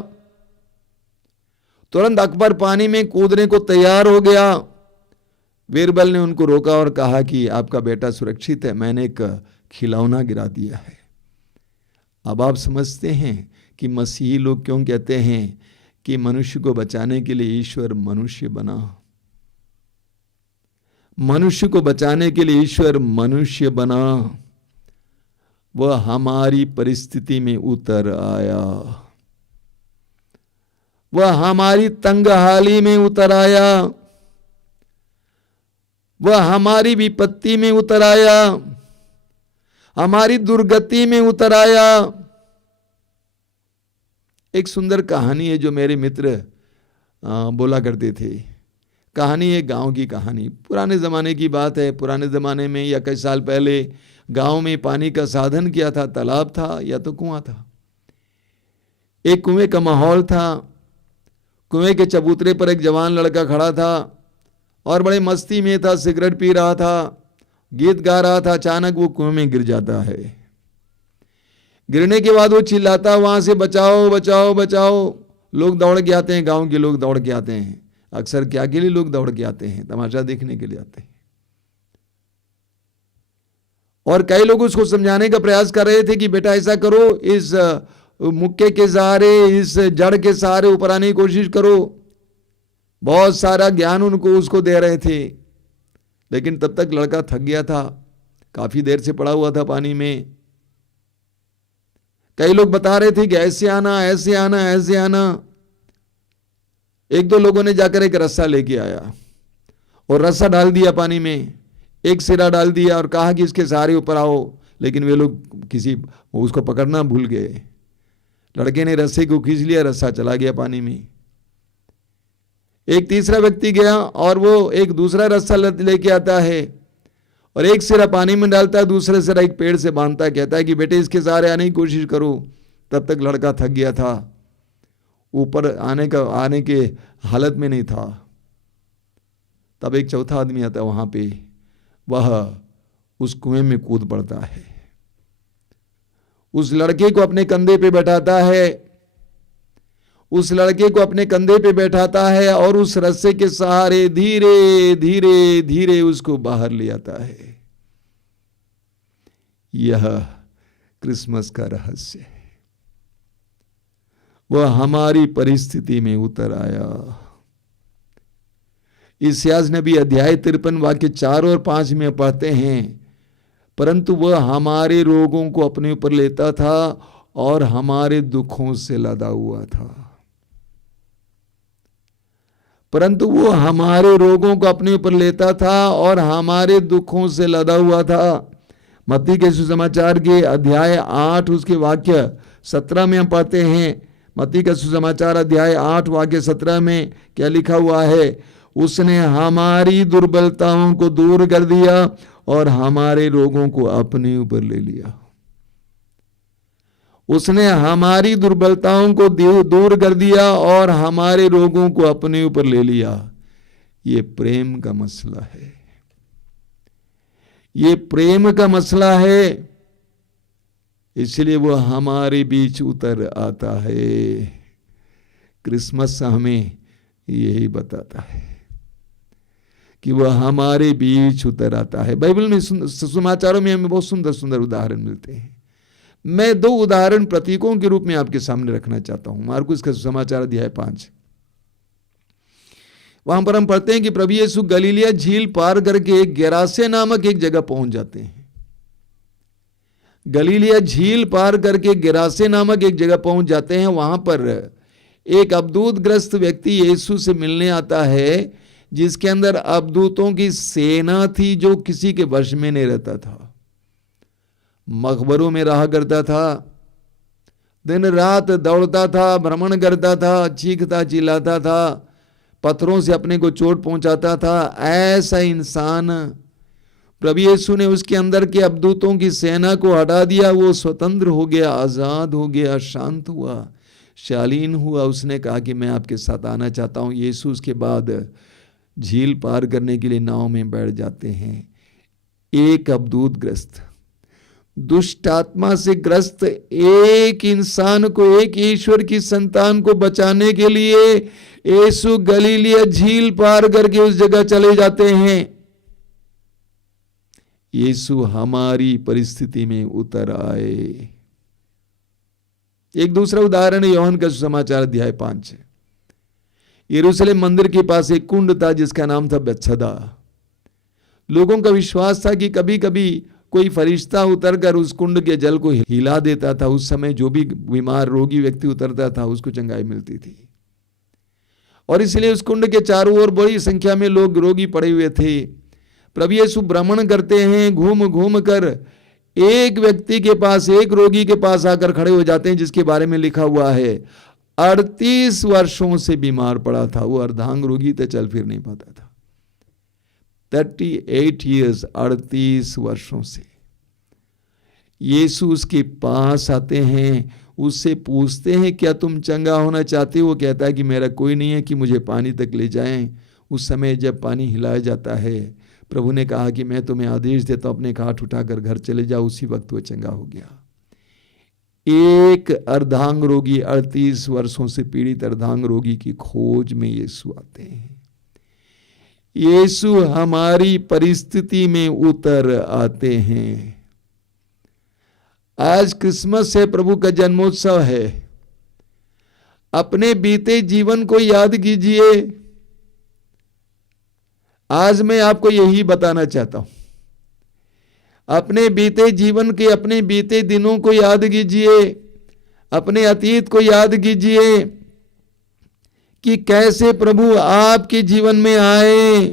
तुरंत अकबर पानी में कूदने को तैयार हो गया। बीरबल ने उनको रोका और कहा कि आपका बेटा सुरक्षित है, मैंने एक खिलौना गिरा दिया है। अब आप समझते हैं कि मसीही लोग क्यों कहते हैं कि मनुष्य को बचाने के लिए ईश्वर मनुष्य बना। मनुष्य को बचाने के लिए ईश्वर मनुष्य बना। वह हमारी परिस्थिति में उतर आया। वह हमारी तंगहाली में उतर आया। वह हमारी विपत्ति में उतर आया, हमारी दुर्गति में उतर आया। एक सुंदर कहानी है जो मेरे मित्र बोला करते थे। कहानी है गांव की कहानी, पुराने ज़माने की बात है। पुराने ज़माने में या कई साल पहले गांव में पानी का साधन क्या था? तालाब था या तो कुआं था। एक कुएं का माहौल था। कुएं के चबूतरे पर एक जवान लड़का खड़ा था और बड़े मस्ती में था, सिगरेट पी रहा था, गीत गा रहा था। अचानक वो कुएं में गिर जाता है। गिरने के बाद वो चिल्लाता, वहां से बचाओ बचाओ बचाओ। लोग दौड़ के आते हैं, गांव के लोग दौड़ के आते हैं। अक्सर क्या के लिए लोग दौड़ के आते हैं? तमाशा देखने के लिए आते हैं। और कई लोग उसको समझाने का प्रयास कर रहे थे कि बेटा ऐसा करो, इस मुक्के के सहारे, इस जड़ के सहारे ऊपर आने की कोशिश करो। बहुत सारा ज्ञान उनको उसको दे रहे थे, लेकिन तब तक लड़का थक गया था, काफी देर से पड़ा हुआ था पानी में। कई लोग बता रहे थे कि ऐसे आना ऐसे आना ऐसे आना। एक दो लोगों ने जाकर एक रस्सा लेके आया और रस्सा डाल दिया पानी में, एक सिरा डाल दिया और कहा कि इसके सहारे ऊपर आओ। लेकिन वे लोग उसको पकड़ना भूल गए। लड़के ने रस्से को खींच लिया, रस्सा चला गया पानी में। एक तीसरा व्यक्ति गया और वो एक दूसरा रस्सा लेके आता है और एक सिरा पानी में डालता है, दूसरे सिरा एक पेड़ से बांधता है, कहता है कि बेटे इसके सहारे आने की कोशिश करो। तब तक लड़का थक गया था, ऊपर आने के हालत में नहीं था। तब एक चौथा आदमी आता है वहां पे, वह उस कुएं में कूद पड़ता है, उस लड़के को अपने कंधे पे बैठाता है, उस लड़के को अपने कंधे पे बैठाता है और उस रस्से के सहारे धीरे धीरे धीरे उसको बाहर ले आता है। यह क्रिसमस का रहस्य है। वह हमारी परिस्थिति में उतर आया। इस्यास नबी अध्याय 53 वाक्य 4 और 5 में पढ़ते हैं, परंतु वह हमारे रोगों को अपने ऊपर लेता था और हमारे दुखों से लदा हुआ था। परंतु वो हमारे रोगों को अपने ऊपर लेता था और हमारे दुखों से लदा हुआ था। मत्ती के सुसमाचार के अध्याय 8 उसके वाक्य 17 में हम पढ़ते हैं। मत्ती का सुसमाचार अध्याय 8 वाक्य 17 में क्या लिखा हुआ है? उसने हमारी दुर्बलताओं को दूर कर दिया और हमारे रोगों को अपने ऊपर ले लिया। उसने हमारी दुर्बलताओं को दूर कर दिया और हमारे रोगों को अपने ऊपर ले लिया। ये प्रेम का मसला है, ये प्रेम का मसला है। इसलिए वो हमारे बीच उतर आता है। क्रिसमस हमें यही बताता है कि वह हमारे बीच उतर आता है। बाइबल में सुसमाचारों में हमें बहुत सुंदर सुंदर उदाहरण मिलते हैं। मैं 2 उदाहरण प्रतीकों के रूप में आपके सामने रखना चाहता हूं। मार्कुस का सुसमाचार अध्याय 5, वहां पर हम पढ़ते हैं कि प्रभु यीशु गलीलिया झील पार करके गेरासे नामक एक जगह पहुंच जाते हैं। गलीलिया झील पार करके गेरासे नामक एक जगह पहुंच जाते हैं। वहां पर एक अबदूतग्रस्त व्यक्ति यीशु से मिलने आता है, जिसके अंदर अबदूतों की सेना थी, जो किसी के वश में नहीं रहता था। मकबरों में रहा करता था, दिन रात दौड़ता था, भ्रमण करता था, चीखता चिल्लाता था, पत्थरों से अपने को चोट पहुंचाता था। ऐसा इंसान, प्रभु यीशु ने उसके अंदर के अबदूतों की सेना को हटा दिया। वो स्वतंत्र हो गया, आजाद हो गया, शांत हुआ, शालीन हुआ। उसने कहा कि मैं आपके साथ आना चाहता हूं। यीशु उसके बाद झील पार करने के लिए नाव में बैठ जाते हैं। एक अबदूतग्रस्त, दुष्ट आत्मा से ग्रस्त एक इंसान को, एक ईश्वर की संतान को बचाने के लिए यीशु गलीलिया झील पार करके उस जगह चले जाते हैं। यीशु हमारी परिस्थिति में उतर आए। एक दूसरा उदाहरण है यूहन्ना का सुसमाचार अध्याय 5। यरूशलेम मंदिर के पास एक कुंड था जिसका नाम था बेत्सदा। लोगों का विश्वास था कि कभी कभी कोई फरिश्ता उतरकर उस कुंड के जल को हिला देता था। उस समय जो भी बीमार रोगी व्यक्ति उतरता था उसको चंगाई मिलती थी, और इसलिए उस कुंड के चारों ओर बड़ी संख्या में लोग रोगी पड़े हुए थे। प्रभु यीशु भ्रमण करते हैं, घूम घूम कर एक व्यक्ति के पास, एक रोगी के पास आकर खड़े हो जाते हैं, जिसके बारे में लिखा हुआ है, 38 वर्षों से बीमार पड़ा था। वो अर्धांग रोगी था, चल फिर नहीं पाता था। 38 ईयर्स, 38 वर्षों से। यीशु उसके पास आते हैं, उससे पूछते हैं क्या तुम चंगा होना चाहते हो? वो कहता है कि मेरा कोई नहीं है कि मुझे पानी तक ले जाएं। उस समय जब पानी हिलाया जाता है, प्रभु ने कहा कि मैं तुम्हें आदेश देता हूं, अपने खाट उठाकर घर चले जाओ। उसी वक्त वो चंगा हो गया। एक अर्धांग रोगी, 38 वर्षों से पीड़ित अर्धांग रोगी की खोज में यीशु आते हैं। यीशु हमारी परिस्थिति में उतर आते हैं। आज क्रिसमस है, प्रभु का जन्मोत्सव है। अपने बीते जीवन को याद कीजिए। आज मैं आपको यही बताना चाहता हूं, अपने बीते जीवन के, अपने बीते दिनों को याद कीजिए, अपने अतीत को याद कीजिए कि कैसे प्रभु आपके जीवन में आए,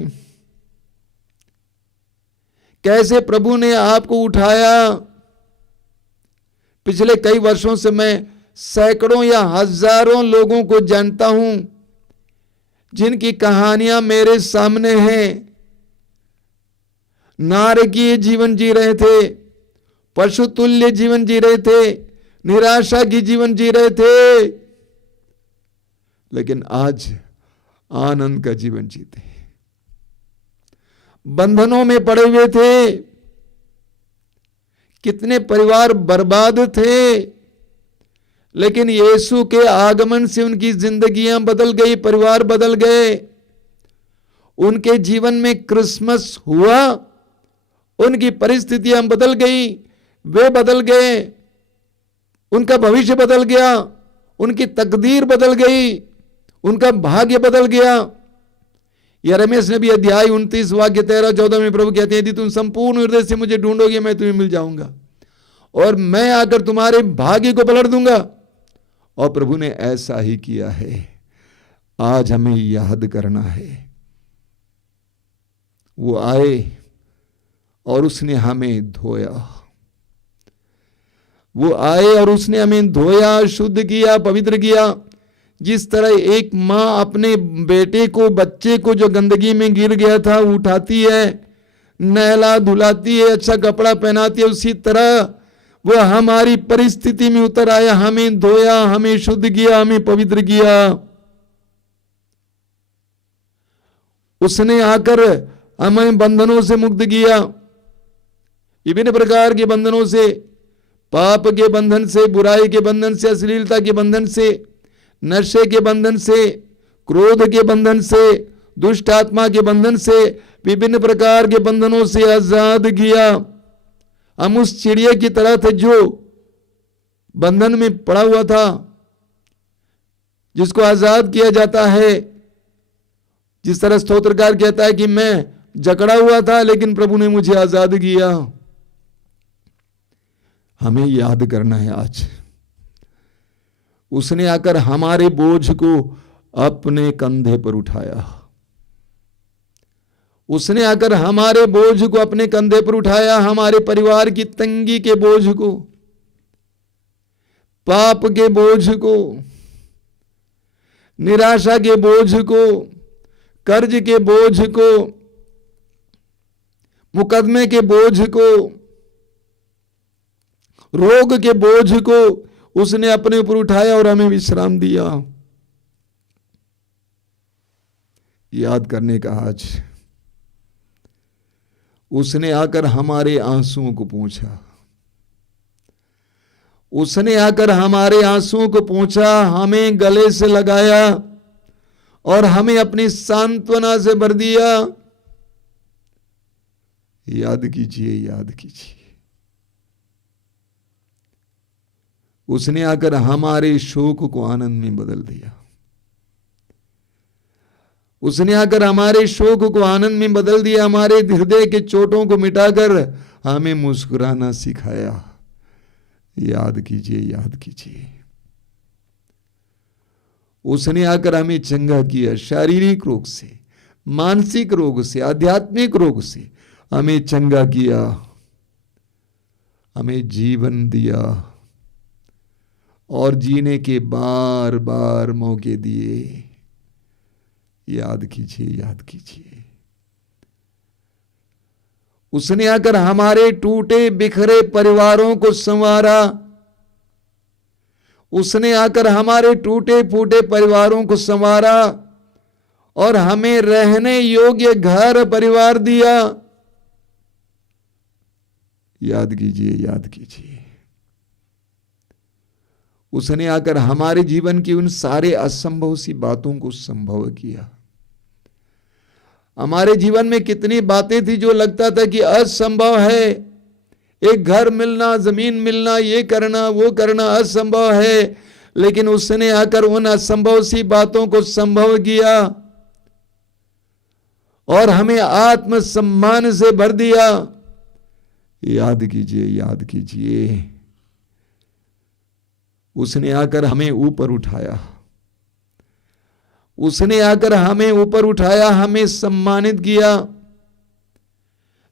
कैसे प्रभु ने आपको उठाया। पिछले कई वर्षों से मैं सैकड़ों या हजारों लोगों को जानता हूं जिनकी कहानियां मेरे सामने हैं। नारकीय जीवन जी रहे थे, पशुतुल्य जीवन जी रहे थे, निराशा की जीवन जी रहे थे, लेकिन आज आनंद का जीवन जीते। बंधनों में पड़े हुए थे, कितने परिवार बर्बाद थे, लेकिन यीशु के आगमन से उनकी जिंदगियां बदल गई, परिवार बदल गए। उनके जीवन में क्रिसमस हुआ, उनकी परिस्थितियां बदल गई, वे बदल गए, उनका भविष्य बदल गया, उनकी तकदीर बदल गई, उनका भाग्य बदल गया। यिर्मयाह नबी अध्याय 29 वाक्य 13-14 में प्रभु कहते हैं, यदि तुम संपूर्ण हृदय से मुझे ढूंढोगे मैं तुम्हें मिल जाऊंगा और मैं आकर तुम्हारे भाग्य को पलट दूंगा। और प्रभु ने ऐसा ही किया है। आज हमें याद करना है, वो आए और उसने हमें धोया। वो आए और उसने हमें धोया, शुद्ध किया, पवित्र किया। जिस तरह एक मां अपने बेटे को, बच्चे को जो गंदगी में गिर गया था उठाती है, नहला धुलाती है, अच्छा कपड़ा पहनाती है, उसी तरह वो हमारी परिस्थिति में उतर आया, हमें धोया, हमें शुद्ध किया, हमें पवित्र किया। उसने आकर हमें बंधनों से मुक्त किया, विभिन्न प्रकार के बंधनों से, पाप के बंधन से, बुराई के बंधन से, अश्लीलता के बंधन से, नशे के बंधन से, क्रोध के बंधन से, दुष्ट आत्मा के बंधन से, विभिन्न प्रकार के बंधनों से आजाद किया। हम उस चिड़िया की तरह थे जो बंधन में पड़ा हुआ था, जिसको आजाद किया जाता है। जिस तरह स्तोत्रकार कहता है कि मैं जकड़ा हुआ था लेकिन प्रभु ने मुझे आजाद किया। हमें याद करना है आज, उसने आकर हमारे बोझ को अपने कंधे पर उठाया। उसने आकर हमारे बोझ को अपने कंधे पर उठाया, हमारे परिवार की तंगी के बोझ को, पाप के बोझ को, निराशा के बोझ को, कर्ज के बोझ को, मुकदमे के बोझ को, रोग के बोझ को उसने अपने ऊपर उठाया और हमें विश्राम दिया। याद करने का आज, उसने आकर हमारे आंसुओं को पोंछा, उसने आकर हमारे आंसुओं को पोंछा, हमें गले से लगाया और हमें अपनी सांत्वना से भर दिया। याद कीजिए, याद कीजिए, उसने आकर हमारे शोक को आनंद में बदल दिया। उसने आकर हमारे शोक को आनंद में बदल दिया, हमारे हृदय के चोटों को मिटाकर हमें मुस्कुराना सिखाया। याद कीजिए, याद कीजिए, उसने आकर हमें चंगा किया, शारीरिक रोग से, मानसिक रोग से, आध्यात्मिक रोग से हमें चंगा किया, हमें जीवन दिया, और जीने के बार बार मौके दिए। याद कीजिए, याद कीजिए। उसने आकर हमारे टूटे बिखरे परिवारों को संवारा। उसने आकर हमारे टूटे फूटे परिवारों को संवारा और हमें रहने योग्य घर परिवार दिया। याद कीजिए, याद कीजिए। उसने आकर हमारे जीवन की उन सारे असंभव सी बातों को संभव किया। हमारे जीवन में कितनी बातें थी जो लगता था कि असंभव है। एक घर मिलना, जमीन मिलना, ये करना, वो करना असंभव है, लेकिन उसने आकर उन असंभव सी बातों को संभव किया और हमें आत्म सम्मान से भर दिया। याद कीजिए, याद कीजिए। उसने आकर हमें ऊपर उठाया। उसने आकर हमें ऊपर उठाया, हमें सम्मानित किया।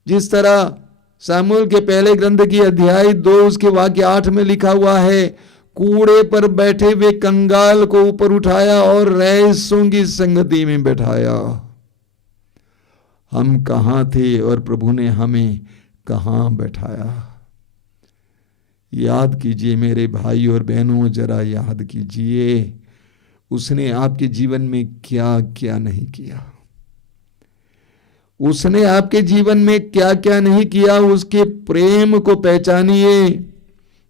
जिस तरह सामुएल के पहले ग्रंथ की अध्याय 2 उसके वाक्य 8 में लिखा हुआ है, कूड़े पर बैठे हुए कंगाल को ऊपर उठाया और रईसों की संगति में बैठाया। हम कहां थे और प्रभु ने हमें कहां बैठाया। याद कीजिए मेरे भाई और बहनों, जरा याद कीजिए उसने आपके जीवन में क्या क्या नहीं किया। उसने आपके जीवन में क्या क्या नहीं किया। उसके प्रेम को पहचानिए,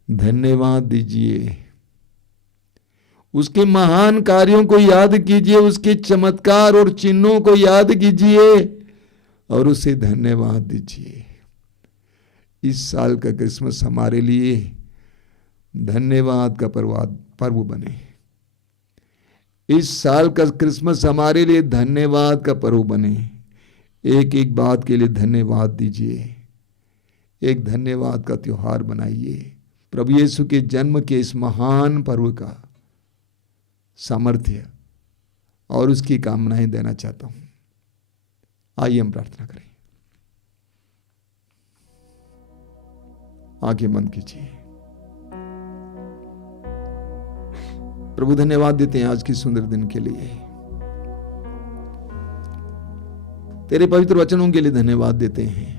धन्यवाद दीजिए। उसके महान कार्यों को याद कीजिए, उसके चमत्कार और चिन्हों को याद कीजिए और उसे धन्यवाद दीजिए। इस साल का क्रिसमस हमारे लिए धन्यवाद का पर्व बने। इस साल का क्रिसमस हमारे लिए धन्यवाद का पर्व बने। एक एक बात के लिए धन्यवाद दीजिए। एक धन्यवाद का त्योहार बनाइए। प्रभु यीशु के जन्म के इस महान पर्व का सामर्थ्य और उसकी कामनाएं देना चाहता हूं। आइए हम प्रार्थना करें। आंखें बंद कीजिए। प्रभु धन्यवाद देते हैं आज की सुंदर दिन के लिए। तेरे पवित्र वचनों के लिए धन्यवाद देते हैं।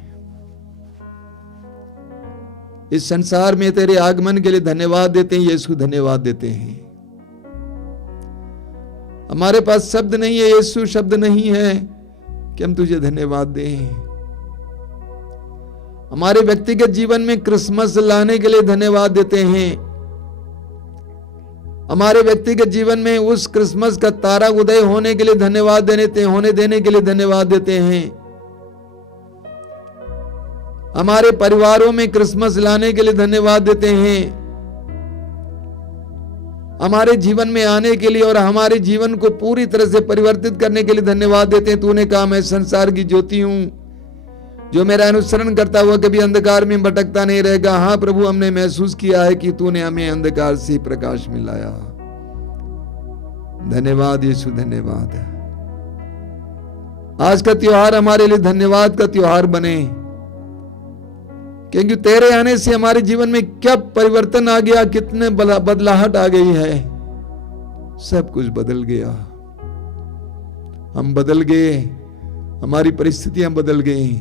इस संसार में तेरे आगमन के लिए धन्यवाद देते हैं। यीशु धन्यवाद देते हैं। हमारे पास शब्द नहीं है यीशु, शब्द नहीं है कि हम तुझे धन्यवाद दें। हमारे व्यक्तिगत जीवन में क्रिसमस लाने के लिए धन्यवाद देते हैं। हमारे व्यक्तिगत जीवन में उस क्रिसमस का तारा उदय होने के लिए धन्यवाद होने देने के लिए धन्यवाद देते हैं। हमारे परिवारों में क्रिसमस लाने के लिए धन्यवाद देते हैं। हमारे जीवन में आने के लिए और हमारे जीवन को पूरी तरह से परिवर्तित करने के लिए धन्यवाद देते हैं। तूने कहा मैं संसार की ज्योति हूं, जो मेरा अनुसरण करता हुआ कभी अंधकार में भटकता नहीं रहेगा। हाँ प्रभु, हमने महसूस किया है कि तूने हमें अंधकार से प्रकाश में लाया। धन्यवाद यीशु, धन्यवाद। आज का त्योहार हमारे लिए धन्यवाद का त्योहार बने, क्योंकि तेरे आने से हमारे जीवन में क्या परिवर्तन आ गया, कितने बदलाहट आ गई है। सब कुछ बदल गया। हम बदल गए, हमारी परिस्थितियां बदल गई,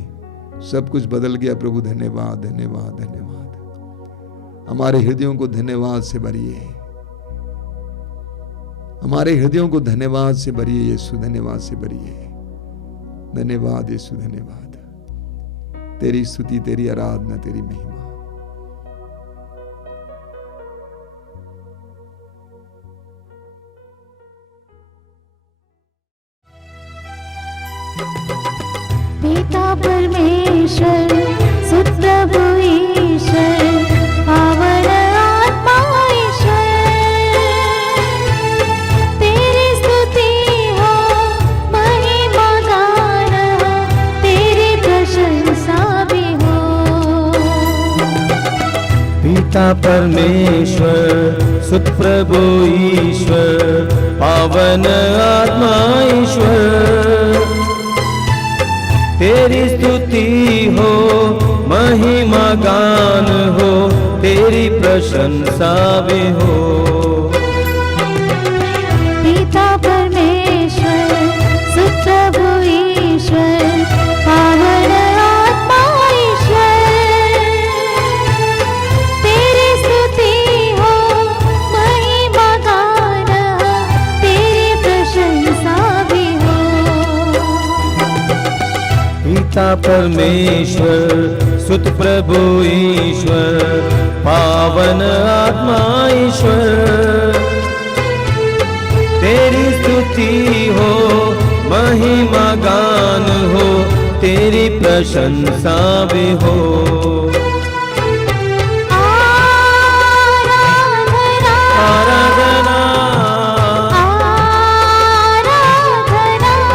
सब कुछ बदल गया। प्रभु धन्यवाद, धन्यवाद, धन्यवाद। हमारे हृदयों को धन्यवाद से भरिए। हमारे हृदयों को धन्यवाद से भरिए यीशु, धन्यवाद से भरिए। धन्यवाद यीशु, धन्यवाद। तेरी स्तुति, तेरी आराधना, तेरी महिमा। पिता परमेश्वर, सुत प्रभु ईश्वर, पावन आत्मा ईश्वर, तेरी स्तुति हो, महिमा गान हो, तेरी प्रशंसा भी हो। पिता परमेश्वर, सुत प्रभु ईश्वर, पावन आत्मा ईश्वर, तेरी स्तुति हो, महिमा गान हो, तेरी प्रशंसा भी हो। परमेश्वर सुत प्रभु ईश्वर पावन आत्मा ईश्वर तेरी स्तुति हो महिमा गान हो तेरी प्रशंसा भी हो आराधना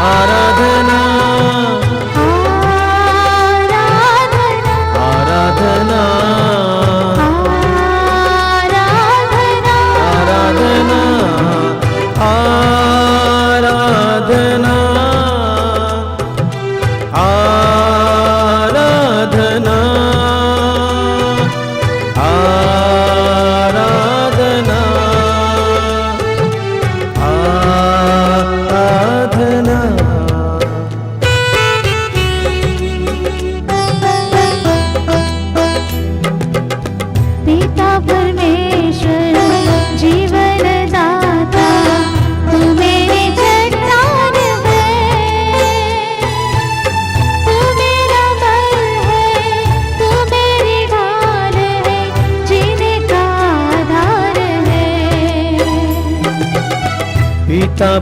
आराधना आराधना आराधना आराधना आराधना आराधना आराधना पिता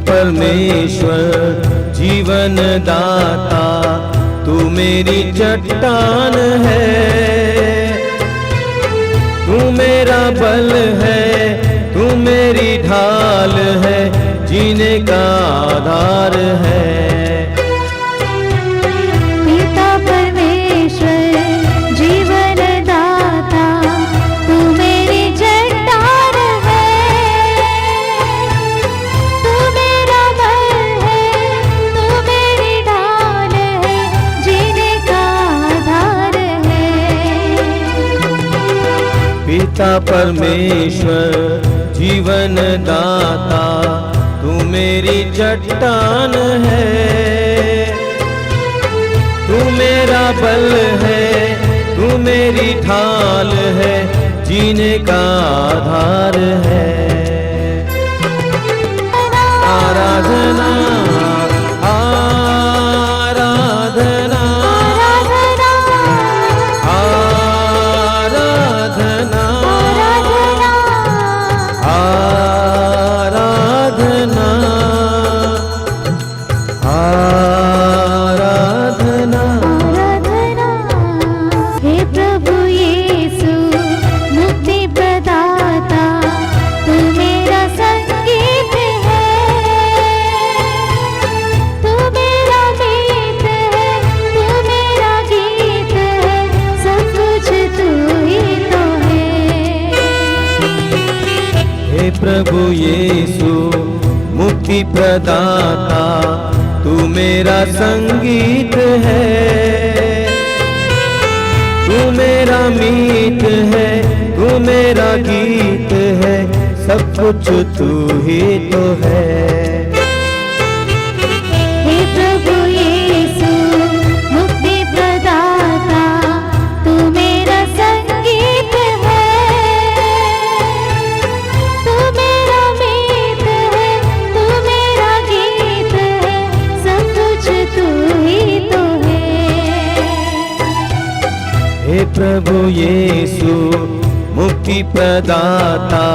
परमेश्वर जीवन दाता तू मेरी चट्टान है तू मेरा बल है तू मेरी ढाल है जीने का आधार है पिता परमेश्वर जीवन दाता तू मेरी चट्टान है तू मेरा बल है तू मेरी ढाल है जीने का आधार है पिता परमेश्वर जीवन दाता तू मेरी चट्टान है तू मेरा बल है तू मेरी ढाल है जीने का आधार है पिता परमेश्वर जीवन दाता तू मेरी चट्टान है तू मेरा बल है तू मेरी ढाल है जीने का आधार है आराधना आराधना आराधना आराधना आराधना हे प्रभु यीशु मुक्ति प्रदाता तू मेरा संगीत है तू मेरा गीत है तू मेरा गीत है सब कुछ तू ही तो है हे प्रभु यीशु मुक्ति प्रदाता तू मेरा संगीत है तू मेरा मीत है तू मेरा गीत है सब कुछ तू ही तो है हे प्रभु यीशु मुक्ति प्रदाता तू मेरा संगीत है तू मेरा मीत है तू मेरा गीत है सब कुछ तू ही तो है हे प्रभु यीशु मुक्ति प्रदाता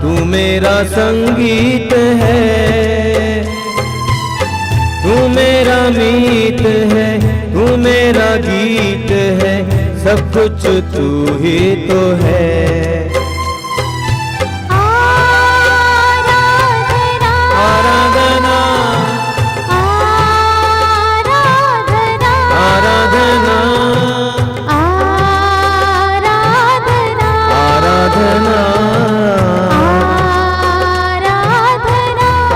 तू मेरा संगीत है तू मेरा मीत है तू मेरा गीत है सब कुछ तू ही तो है आराधना आराधना आराधना आराधना आराधना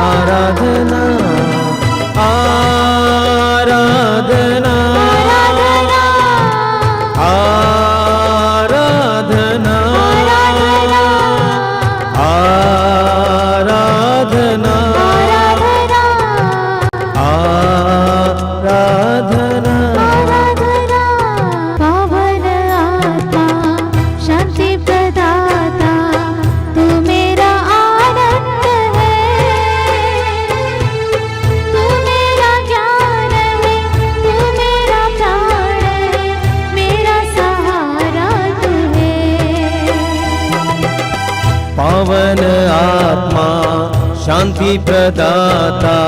आराधना आराधना आराधना आराधना पावन आत्मा शांति प्रदाता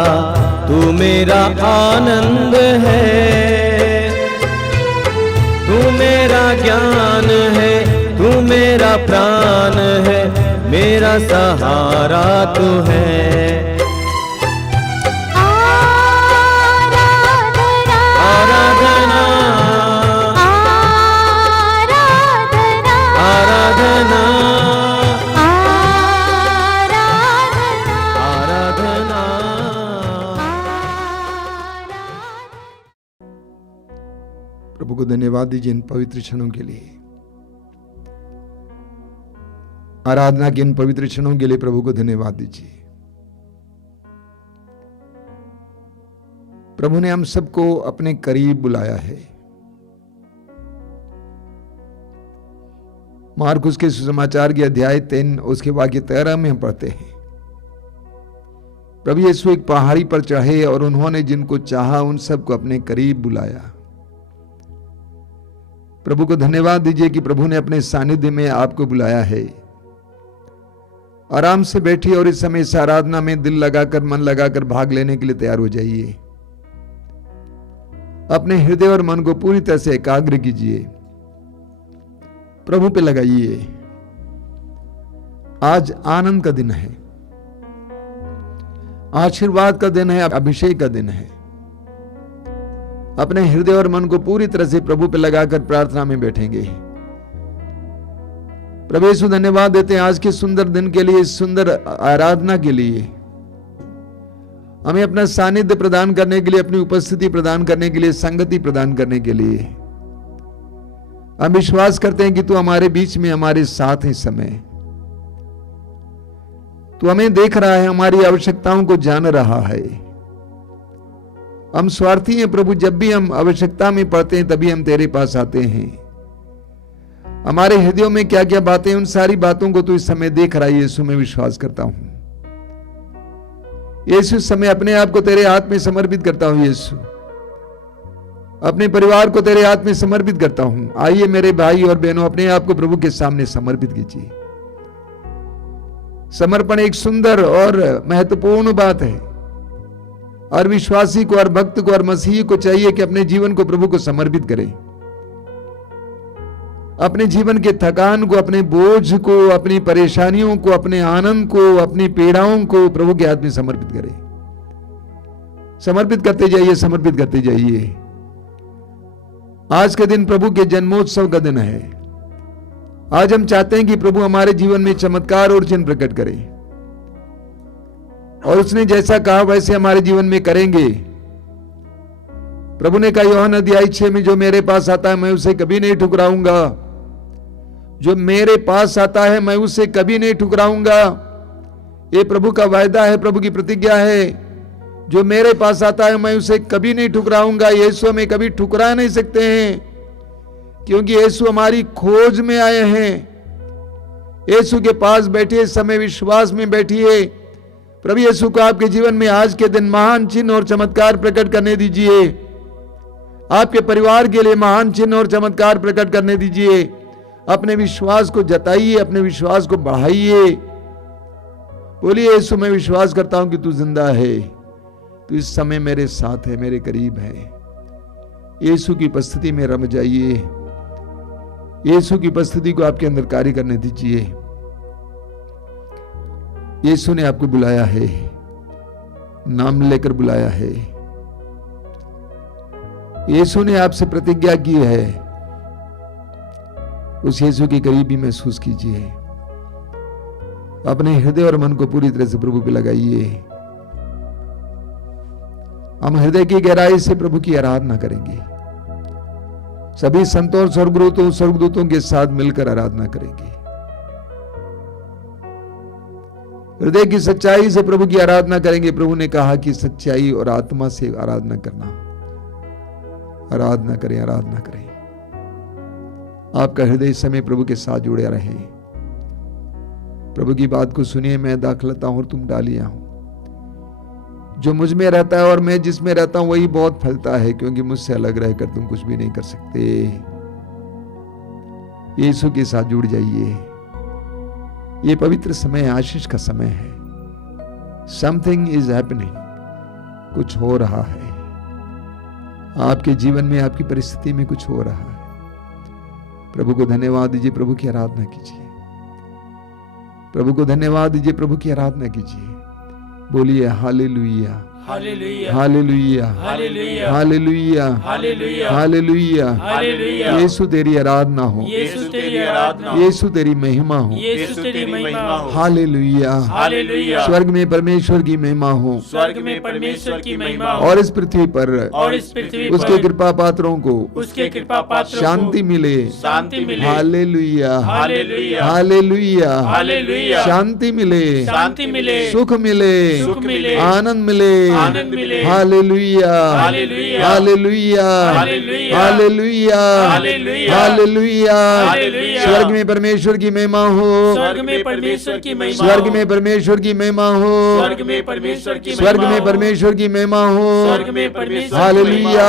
तू मेरा आनंद है, तू मेरा ज्ञान है, तू मेरा प्राण है, मेरा सहारा तू है। आराधना आराधना आराधना। प्रभु को धन्यवाद दीजिए इन पवित्र क्षणों के लिए, आराधना के इन पवित्र क्षणों के लिए प्रभु को धन्यवाद दीजिए। प्रभु ने हम सबको अपने करीब बुलाया है। मार्कुस के सुसमाचार के अध्याय 3 उसके वाक्य 13 में हम पढ़ते हैं, प्रभु यीशु एक पहाड़ी पर चढ़े और उन्होंने जिनको चाहा उन सबको अपने करीब बुलाया। प्रभु को धन्यवाद दीजिए कि प्रभु ने अपने सानिध्य में आपको बुलाया है। आराम से बैठिए और इस समय इस आराधना में दिल लगाकर, मन लगाकर भाग लेने के लिए तैयार हो जाइए। अपने हृदय और मन को पूरी तरह से एकाग्र कीजिए, प्रभु पे लगाइए। आज आनंद का दिन है, आशीर्वाद का दिन है, अभिषेक का दिन है। अपने हृदय और मन को पूरी तरह से प्रभु पे लगाकर प्रार्थना में बैठेंगे। प्रभु यीशु धन्यवाद देते हैं आज के सुंदर दिन के लिए, सुंदर आराधना के लिए, हमें अपना सानिध्य प्रदान करने के लिए, अपनी उपस्थिति प्रदान करने के लिए, संगति प्रदान करने के लिए। हम विश्वास करते हैं कि तू हमारे बीच में, हमारे साथ है। इस समय तू हमें देख रहा है, हमारी आवश्यकताओं को जान रहा है। हम स्वार्थी हैं प्रभु, जब भी हम आवश्यकता में पड़ते हैं तभी हम तेरे पास आते हैं। हमारे हृदयों में क्या क्या बातें, उन सारी बातों को तू इस समय देख रहा है। यीशु मैं विश्वास करता हूं, यीशु इस समय अपने आप को तेरे हाथ में समर्पित करता हूं। यीशु अपने परिवार को तेरे हाथ में समर्पित करता हूं। आइए मेरे भाई और बहनों, अपने आप को प्रभु के सामने समर्पित कीजिए। समर्पण एक सुंदर और महत्वपूर्ण बात है, और विश्वासी को और भक्त को और मसीही को चाहिए कि अपने जीवन को प्रभु को समर्पित करे। अपने जीवन के थकान को, अपने बोझ को, अपनी परेशानियों को, अपने आनंद को, अपनी पीड़ाओं को प्रभु के हाथ में समर्पित करे। समर्पित करते जाइए, समर्पित करते जाइए। आज के दिन प्रभु के जन्मोत्सव का दिन है। आज हम चाहते हैं कि प्रभु हमारे जीवन में चमत्कार और चिन्ह प्रकट करे, और उसने जैसा कहा वैसे हमारे जीवन में करेंगे। प्रभु ने कहा यूहन्ना अध्याय 6 में, जो मेरे पास आता है मैं उसे कभी नहीं ठुकराऊंगा। जो मेरे पास आता है मैं उसे कभी नहीं ठुकराऊंगा। ये प्रभु का वायदा है, प्रभु की प्रतिज्ञा है। जो मेरे पास आता है मैं उसे कभी नहीं ठुकराऊंगा। यीशु हमें कभी ठुकरा नहीं सकते हैं, क्योंकि यीशु हमारी खोज में आए हैं। यीशु के पास बैठिए, समय विश्वास में बैठिए। प्रभु यीशु को आपके जीवन में आज के दिन महान चिन्ह और चमत्कार प्रकट करने दीजिए। आपके परिवार के लिए महान चिन्ह और चमत्कार प्रकट करने दीजिए। अपने विश्वास को जताइए, अपने विश्वास को बढ़ाइए। बोलिए यीशु मैं विश्वास करता हूं कि तू जिंदा है, तू इस समय मेरे साथ है, मेरे करीब है। यीशु की उपस्थिति में रम जाइए। यीशु की उपस्थिति को आपके अंदर कार्य करने दीजिए। यीशु ने आपको बुलाया है, नाम लेकर बुलाया है। यीशु ने आपसे प्रतिज्ञा की है। उस यीशु की करीबी महसूस कीजिए। अपने हृदय और मन को पूरी तरह से प्रभु पे लगाइए। हम हृदय की गहराई से प्रभु की आराधना करेंगे। सभी संतों और स्वर्गदूतों के साथ मिलकर आराधना करेंगे। हृदय की सच्चाई से प्रभु की आराधना करेंगे। प्रभु ने कहा कि सच्चाई और आत्मा से आराधना करना। आराधना करें, आराधना करें। आपका हृदय इस समय प्रभु के साथ जुड़े रहे। प्रभु की बात को सुनिए, मैं दाखलता हूं और तुम डालियां हो। जो मुझ में रहता है और मैं जिसमें रहता हूं वही बहुत फलता है, क्योंकि मुझसे अलग रहकर तुम कुछ भी नहीं कर सकते। यीशु के साथ जुड़ जाइए। ये पवित्र समय आशीष का समय है। समथिंग इज हैपनिंग, कुछ हो रहा है आपके जीवन में, आपकी परिस्थिति में कुछ हो रहा है। प्रभु को धन्यवाद दीजिए, प्रभु की आराधना कीजिए, प्रभु को धन्यवाद दीजिए, प्रभु की आराधना कीजिए। बोलिए हालेलुया, हालेलुया, हालेलुया, हालेलुया, हालेलुया, हालेलुया, हालेलुया। हालेलुया। यीशु तेरी आराधना हो, यीशु तेरी आराधना हो, यीशु तेरी महिमा हो, यीशु तेरी महिमा हो। हालेलुया। हालेलुया। स्वर्ग में परमेश्वर की महिमा हो स्वर्ग में परमेश्वर की महिमा हो और इस पृथ्वी पर और इस पृथ्वी उसके पर कृपा पात्रों को उसके कृपा पात्रों को शांति मिले। शांति मिले। हालेलुया, हालेलुया, हालेलुया, हालेलुया। शांति मिले, शांति मिले, सुख मिले, सुख मिले, आनंद मिले। आनंद मिले। हालेलुया, हालेलुया, हालेलुया, हालेलुया, हालेलुया, हालेलुया, हालेलुया। हालेलुया। स्वर्ग में परमेश्वर की महिमा हो, स्वर्ग में परमेश्वर की महिमा स्वर्ग हो, में परमेश्वर की महिमा हो, स्वर्ग में परमेश्वर की स्वर्ग महिमा में हो, परमेश्वर की महिमा हो। स्वर्ग में परमेश्वर की हालेलुया,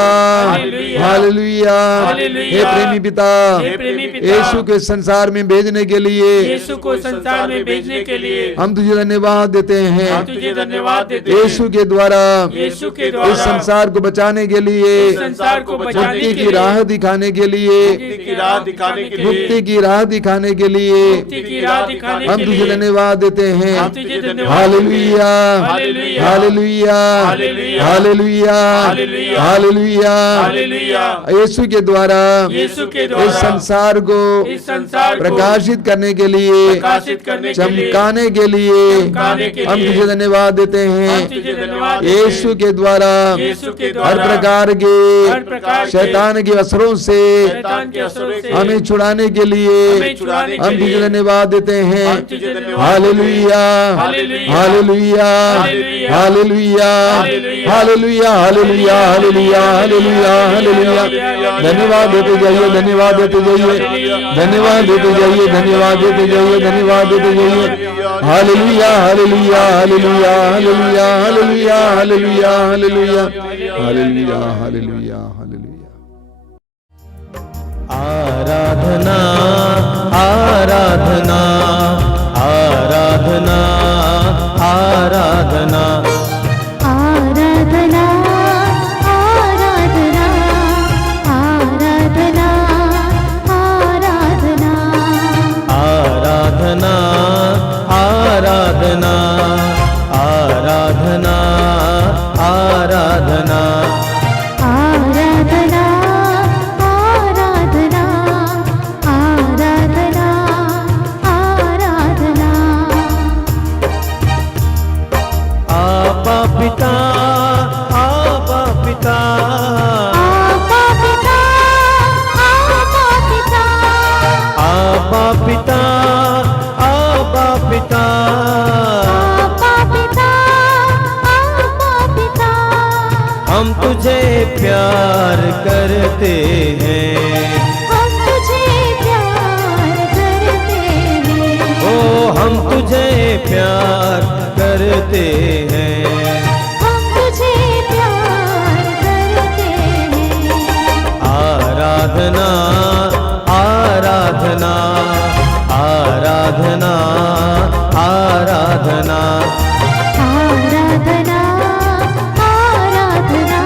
हालेलुया, हालेलुया। हालेलुया। हे प्रेमी पिता, हे प्रेमी पिता, यीशु के संसार में भेजने के लिए यीशु को संसार में भेजने के लिए हम तुझे धन्यवाद देते हैं। हम तुझे धन्यवाद देते हैं। यीशु के द्वारा यीशु के इस द्वारा संसार को बचाने के लिए, इस संसार को बचाने मुक्ति के की लिए, राह दिखाने के लिए, मुक्ति की राह दिखाने के लिए, मुक्ति की राह दिखाने के लिए मुक्ति की राह दिखाने हम के तुझे लिए धन्यवाद देते हैं। हम तुझे धन्यवाद हालेलुया, हालेलुया, हालेलुया, हालेलुया, हालेलुया, हालेलुया, हालेलुया। हालेलुया। यीशु के द्वारा यीशु के इस द्वारा संसार को इस संसार को प्रकाशित करने के लिए, प्रकाशित करने के लिए, चमकाने के लिए चमकाने के हम लिए तुझे धन्यवाद देते हम हैं। तुझे धन्यवाद देते हैं। यीशु के द्वारा यीशु के हर द्वारा प्रकार हर के प्रकार के शैतान के असरों से शैतान के असरों से हमें छुड़ाने के लिए हमें छुड़ाने के हम तुझे लिए धन्यवाद देते हैं। हम तुझे धन्यवाद हालेलुया, हालेलुया, हालेलुया, हालेलुया, हालेलुया, हालेलुया, हालेलुया, हालेलुया, हालेलुया, हालेलुया, हालेलुया। धन्यवाद देते जाइए, धन्यवाद देते जाइए, धन्यवाद देते जाइए, धन्यवाद देते जाइए, धन्यवाद देते जाइए। हालेलुया, हालेलुया, हालेलुया, हालेलुया, हालेलुया, हालेलुया, हालेलुया, हालेलुया, हालेलुया, हालेलुया। आराधना, आराधना, आराधना, आराधना, आराधना, आराधना, आराधना, आराधना, आराधना, आराधना, आराधना, आराधना, आराधना, आराधना, आराधना, आराधना। आपा पिता, आपा पिता, आपा पिता, आपा पिता, आपा पिता, आपा पिता, आपा पिता, आपा पिता। हम तुझे प्यार करते हैं, हम तुझे प्यार करते हैं। ओ हम तुझे प्यार करते हैं। हम तुझे प्यार करते हैं। आराधना, आराधना, आराधना, आराधना, आराधना, आराधना, आराधना,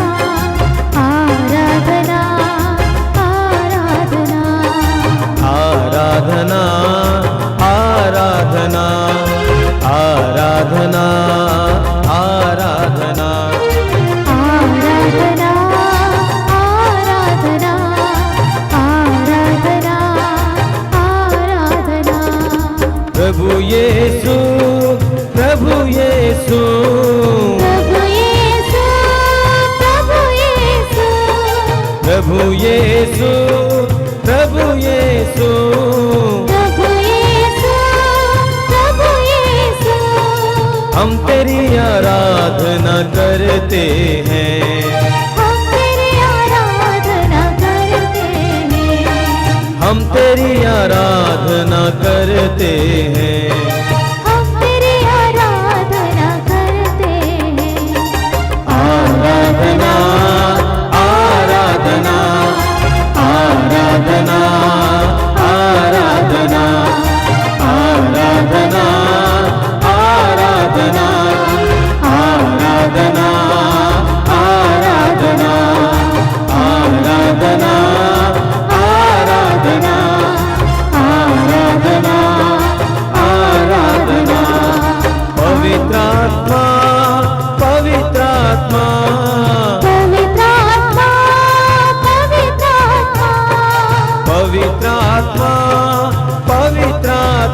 आराधना, आराधना, आराधना, आराधना, आराधना, आराधना, आराधना, आराधना, आराधना। प्रभु यीशु, प्रभु यीशु, प्रभु यीशु, प्रभु यीशु, प्रभु यीशु, प्रभु यीशु, प्रभु यीशु, प्रभु यीशु। हम तेरी आराधना करते हैं, हम तेरी आराधना करते हैं। हम तेरी आराधना करते हैं। हम तेरी आराधना करते हैं। आराधना, आराधना, आराधना, आराधना, आराधना,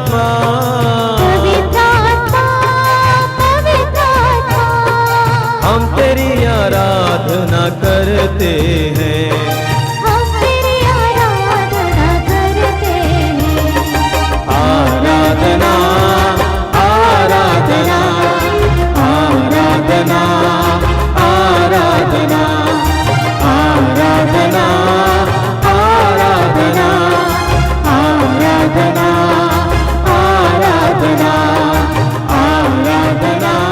आत्मा पवित्र आत्मा पवित्र आत्मा हम तेरी आराधना करते हैं हम तेरी आराधना करते हैं आराधना आराधना आराधना आराधना आराधना आराधना आराधना आराधना आराधना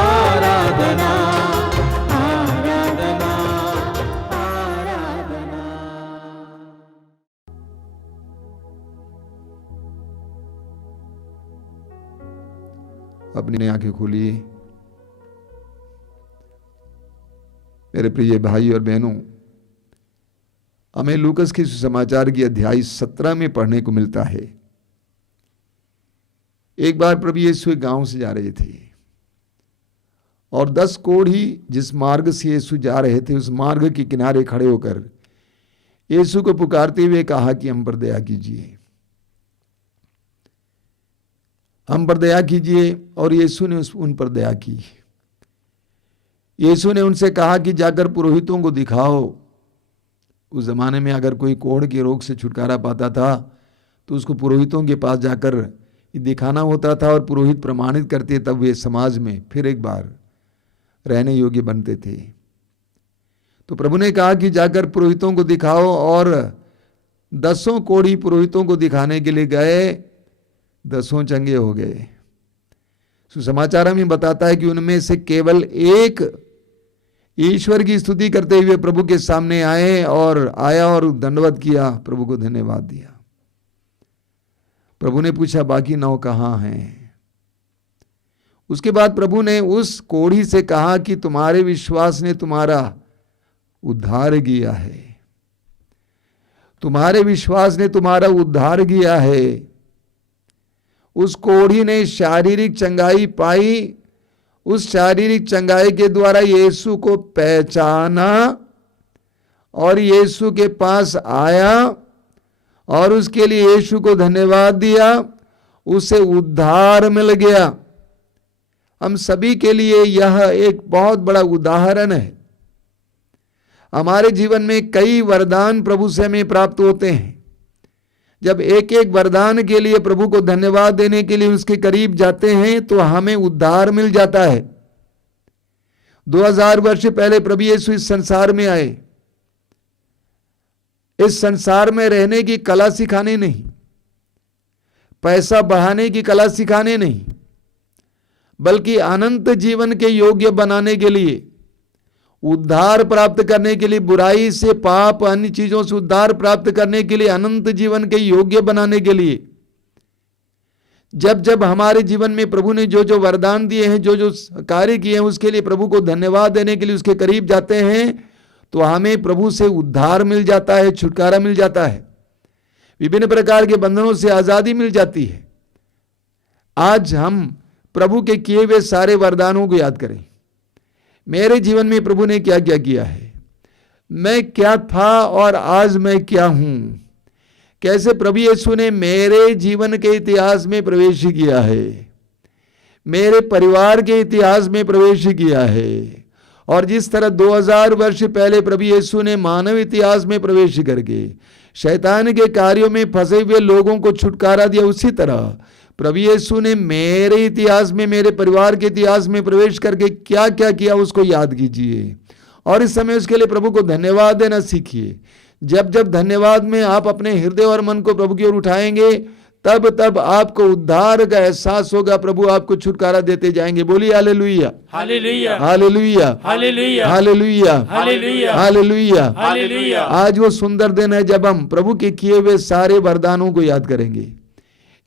आराधना आराधना आराधना। अपनी आंखें खोलिए। मेरे प्रिय भाई और बहनों, हमें लूकस के सुसमाचार की अध्याय 17 में पढ़ने को मिलता है। एक बार प्रभु यीशु एक गांव से जा रहे थे और 10 कोढ़ी जिस मार्ग से यीशु जा रहे थे उस मार्ग के किनारे खड़े होकर यीशु को पुकारते हुए कहा कि हम पर दया कीजिए, हम पर दया कीजिए। और यीशु ने उन पर दया की। यीशु ने उनसे कहा कि जाकर पुरोहितों को दिखाओ। उस जमाने में अगर कोई कोढ़ के रोग से छुटकारा पाता था तो उसको पुरोहितों के पास जाकर दिखाना होता था और पुरोहित प्रमाणित करते, तब वे समाज में फिर एक बार रहने योग्य बनते थे। तो प्रभु ने कहा कि जाकर पुरोहितों को दिखाओ। और 10 कोढ़ी पुरोहितों को दिखाने के लिए गए, 10 चंगे हो गए। सुसमाचार में बताता है कि उनमें से केवल एक ईश्वर की स्तुति करते हुए प्रभु के सामने आया और दंडवत किया, प्रभु को धन्यवाद दिया। प्रभु ने पूछा बाकी 9 कहाँ हैं? उसके बाद प्रभु ने उस कोढ़ी से कहा कि तुम्हारे विश्वास ने तुम्हारा उद्धार किया है, तुम्हारे विश्वास ने तुम्हारा उद्धार किया है। उस कोढ़ी ने शारीरिक चंगाई पाई। उस शारीरिक चंगाई के द्वारा यीशु को पहचाना और यीशु के पास आया और उसके लिए यीशु को धन्यवाद दिया। उसे उद्धार मिल गया। हम सभी के लिए यह एक बहुत बड़ा उदाहरण है। हमारे जीवन में कई वरदान प्रभु से हमें प्राप्त होते हैं। जब एक एक वरदान के लिए प्रभु को धन्यवाद देने के लिए उसके करीब जाते हैं तो हमें उद्धार मिल जाता है। 2000 वर्ष पहले प्रभु यीशु इस संसार में आए, इस संसार में रहने की कला सिखाने नहीं, पैसा बढ़ाने की कला सिखाने नहीं, बल्कि अनंत जीवन के योग्य बनाने के लिए, उद्धार प्राप्त करने के लिए, बुराई से, पाप, अन्य चीजों से उद्धार प्राप्त करने के लिए, अनंत जीवन के योग्य बनाने के लिए जब जब हमारे जीवन में प्रभु ने जो जो वरदान दिए हैं, जो जो कार्य किए हैं, उसके लिए प्रभु को धन्यवाद देने के लिए उसके करीब जाते हैं तो हमें प्रभु से उद्धार मिल जाता है, छुटकारा मिल जाता है, विभिन्न प्रकार के बंधनों से आजादी मिल जाती है। आज हम प्रभु के किए हुए सारे वरदानों को याद करें। मेरे जीवन में प्रभु ने क्या क्या किया है, मैं क्या था और आज मैं क्या हूं, कैसे प्रभु यीशु ने मेरे जीवन के इतिहास में प्रवेश किया है, मेरे परिवार के इतिहास में प्रवेश किया है। और जिस तरह 2000 वर्ष पहले प्रभु यीशु ने मानव इतिहास में प्रवेश करके शैतान के कार्यों में फंसे हुए लोगों को छुटकारा दिया, उसी तरह प्रभु यीशु ने मेरे इतिहास में, मेरे परिवार के इतिहास में प्रवेश करके क्या क्या किया उसको याद कीजिए और इस समय उसके लिए प्रभु को धन्यवाद देना सीखिए। जब जब धन्यवाद में आप अपने हृदय और मन को प्रभु की ओर उठाएंगे तब तब आपको उद्धार का एहसास होगा, प्रभु आपको छुटकारा देते जाएंगे। बोलिए हालेलुया, हालेलुया, हालेलुया, हालेलुया, हालेलुया, हालेलुया, हालेलुया, हालेलुया। आज वो सुंदर दिन है जब हम प्रभु के किए हुए सारे वरदानों को याद करेंगे,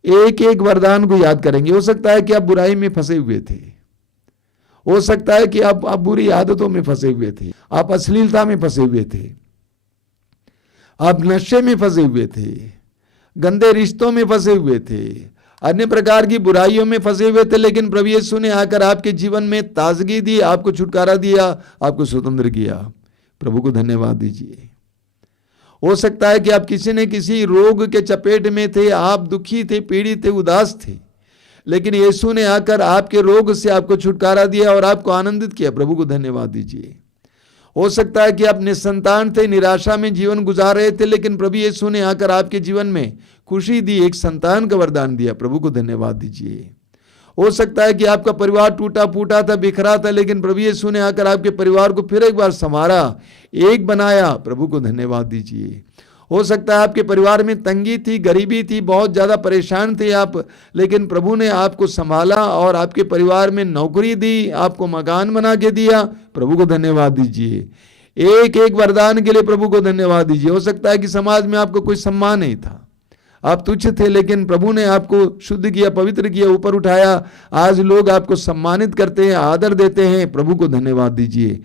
एक एक वरदान को याद करेंगे। हो सकता है कि आप बुराई में फंसे हुए थे, हो सकता है कि आप बुरी आदतों में फंसे हुए थे, आप अश्लीलता में फंसे हुए थे, आप नशे में फंसे हुए थे, गंदे रिश्तों में फंसे हुए थे, अन्य प्रकार की बुराइयों में फंसे हुए थे, लेकिन प्रभु यीशु ने आकर आपके जीवन में ताजगी दी, आपको छुटकारा दिया, आपको स्वतंत्र किया। प्रभु को धन्यवाद दीजिए। हो सकता है कि आप किसी न किसी रोग के चपेट में थे, आप दुखी थे, पीड़ित थे, उदास थे, लेकिन यीशु ने आकर आपके रोग से आपको छुटकारा दिया और आपको आनंदित किया। प्रभु को धन्यवाद दीजिए। हो सकता है कि आप निसंतान थे, निराशा में जीवन गुजार रहे थे, लेकिन प्रभु यीशु ने आकर आपके जीवन में खुशी दी, एक संतान का वरदान दिया। प्रभु को धन्यवाद दीजिए। हो सकता है कि आपका परिवार टूटा फूटा था, बिखरा था, लेकिन प्रभु यीशु ने आकर आपके परिवार को फिर एक बार संवारा, एक बनाया। प्रभु को धन्यवाद दीजिए। हो सकता है आपके परिवार में तंगी थी, गरीबी थी, बहुत ज़्यादा परेशान थे आप, लेकिन प्रभु ने आपको संभाला और आपके परिवार में नौकरी दी, आपको मकान बना के दिया। प्रभु को धन्यवाद दीजिए। एक एक वरदान के लिए प्रभु को धन्यवाद दीजिए। हो सकता है कि समाज में आपको कोई सम्मान नहीं था, आप तुच्छ थे, लेकिन प्रभु ने आपको शुद्ध किया, पवित्र किया, ऊपर उठाया। आज लोग आपको सम्मानित करते हैं, आदर देते हैं। प्रभु को धन्यवाद दीजिए।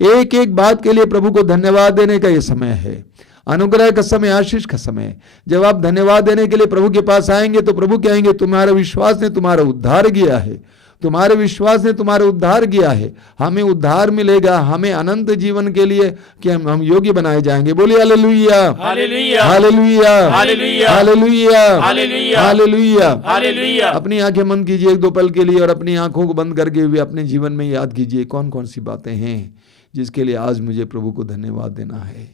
एक एक बात के लिए प्रभु को धन्यवाद देने का ये समय है, अनुग्रह का समय, आशीष का समय। जब आप धन्यवाद देने के लिए प्रभु के पास आएंगे तो प्रभु कहेंगे, तुम्हारे विश्वास ने तुम्हारा उद्धार किया है, तुम्हारे विश्वास ने तुम्हारा उद्धार किया है। हमें उद्धार मिलेगा, हमें अनंत जीवन के लिए कि हम योग्य बनाए जाएंगे। बोलिए हालेलुया, हालेलुया, हालेलुया, हालेलुया, हालेलुया, हालेलुया, हालेलुया, हालेलुया। अपनी आंखें बंद कीजिए एक दो पल के लिए और अपनी आंखों को बंद करके हुए अपने जीवन में याद कीजिए कौन कौन सी बातें हैं जिसके लिए आज मुझे प्रभु को धन्यवाद देना है।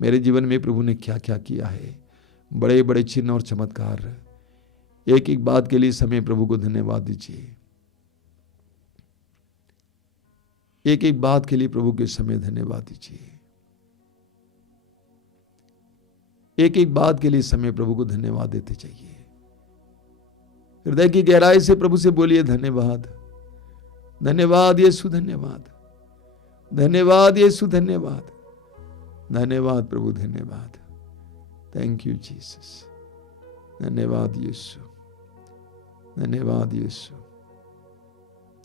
मेरे जीवन में प्रभु ने क्या क्या किया है, बड़े बड़े चिन्ह और चमत्कार। एक एक बात के लिए समय प्रभु को धन्यवाद दीजिए। एक एक बात के लिए प्रभु के समय धन्यवाद दीजिए। एक एक बात के लिए समय प्रभु को धन्यवाद देते जाइए। हृदय की गहराई से प्रभु से बोलिए धन्यवाद, धन्यवाद यीशु, धन्यवाद, धन्यवाद यीशु, धन्यवाद, धन्यवाद प्रभु, धन्यवाद। Thank you Jesus. धन्यवाद यीशु, धन्यवाद यीशु,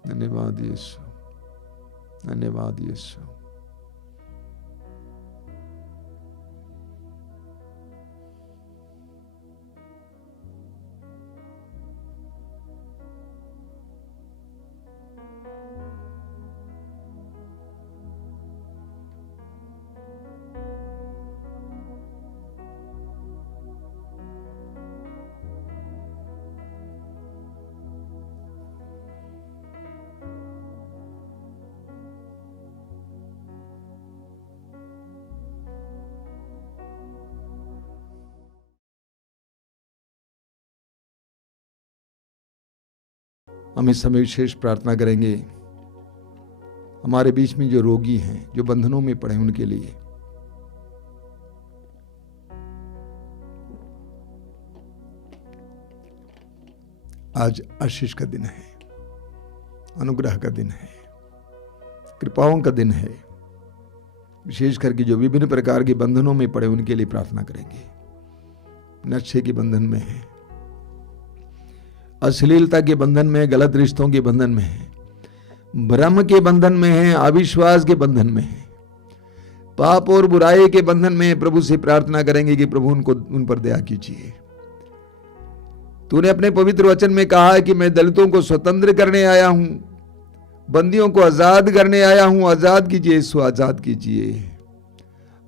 धन्यवाद यीशु, धन्यवाद यीशु। हम इस समय विशेष प्रार्थना करेंगे हमारे बीच में जो रोगी हैं, जो बंधनों में पड़े, उनके लिए। आज आशीष का दिन है, अनुग्रह का दिन है, कृपाओं का दिन है। विशेष करके जो विभिन्न प्रकार के बंधनों में पड़े उनके लिए प्रार्थना करेंगे। नशे के बंधन में है, अश्लीलता के बंधन में, गलत रिश्तों के बंधन में है, भ्रम के बंधन में है, अविश्वास के बंधन में है, पाप और बुराई के बंधन में। प्रभु से प्रार्थना करेंगे कि प्रभु उन पर दया कीजिए। तूने अपने पवित्र वचन में कहा है कि मैं दलितों को स्वतंत्र करने आया हूं, बंदियों को आजाद करने आया हूं। आजाद कीजिए यीशु, आजाद कीजिए।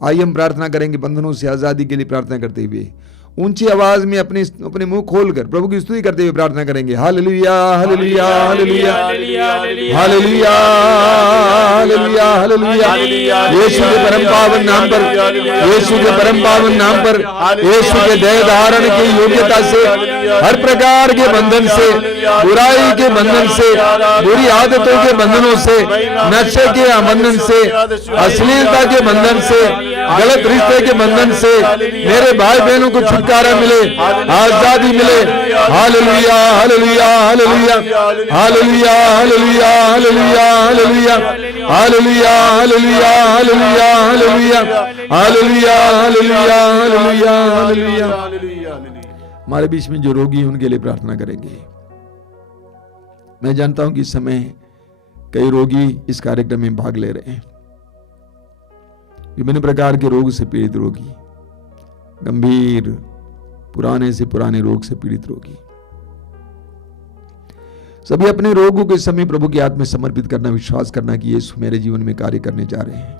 आइए हम प्रार्थना करेंगे बंधनों से आजादी के लिए प्रार्थना करते हुए। ऊंची आवाज में अपने मुंह खोलकर प्रभु की स्तुति करते हुए प्रार्थना करेंगे। हालेलुया, हालेलुया, हालेलुया, हालेलुया, हालेलुया, हालेलुया। यीशु के परम पावन नाम पर, यीशु के परम पावन नाम पर, यीशु के देह धारण की योग्यता से हर प्रकार के बंधन से, बुराई के बंधन से, बुरी आदतों के बंधनों से, नशे के बंधन से, अश्लीलता के बंधन से, गलत रिश्ते के बंधन से मेरे भाई बहनों को छुटकारा मिले, आजादी मिले। हालेलुया, हालेलुया, हालेलुया, हालेलुया, हालेलुया, हालेलुया, हालेलुया, हालेलुया, हालेलुया, हालेलुया, हालेलुया, हालेलुया, हालेलुया, हालेलुया, हालेलुया। हमारे बीच में जो रोगी हैं उनके लिए प्रार्थना करेंगे। मैं जानता हूं कि इस समय कई रोगी इस कार्यक्रम में भाग ले रहे हैं। विभिन्न प्रकार के रोग से पीड़ित रोगी, गंभीर पुराने से पुराने रोग से पीड़ित रोगी, सभी अपने रोगों के समय प्रभु के हाथ में समर्पित करना, विश्वास करना कि यीशु मेरे जीवन में कार्य करने जा रहे हैं।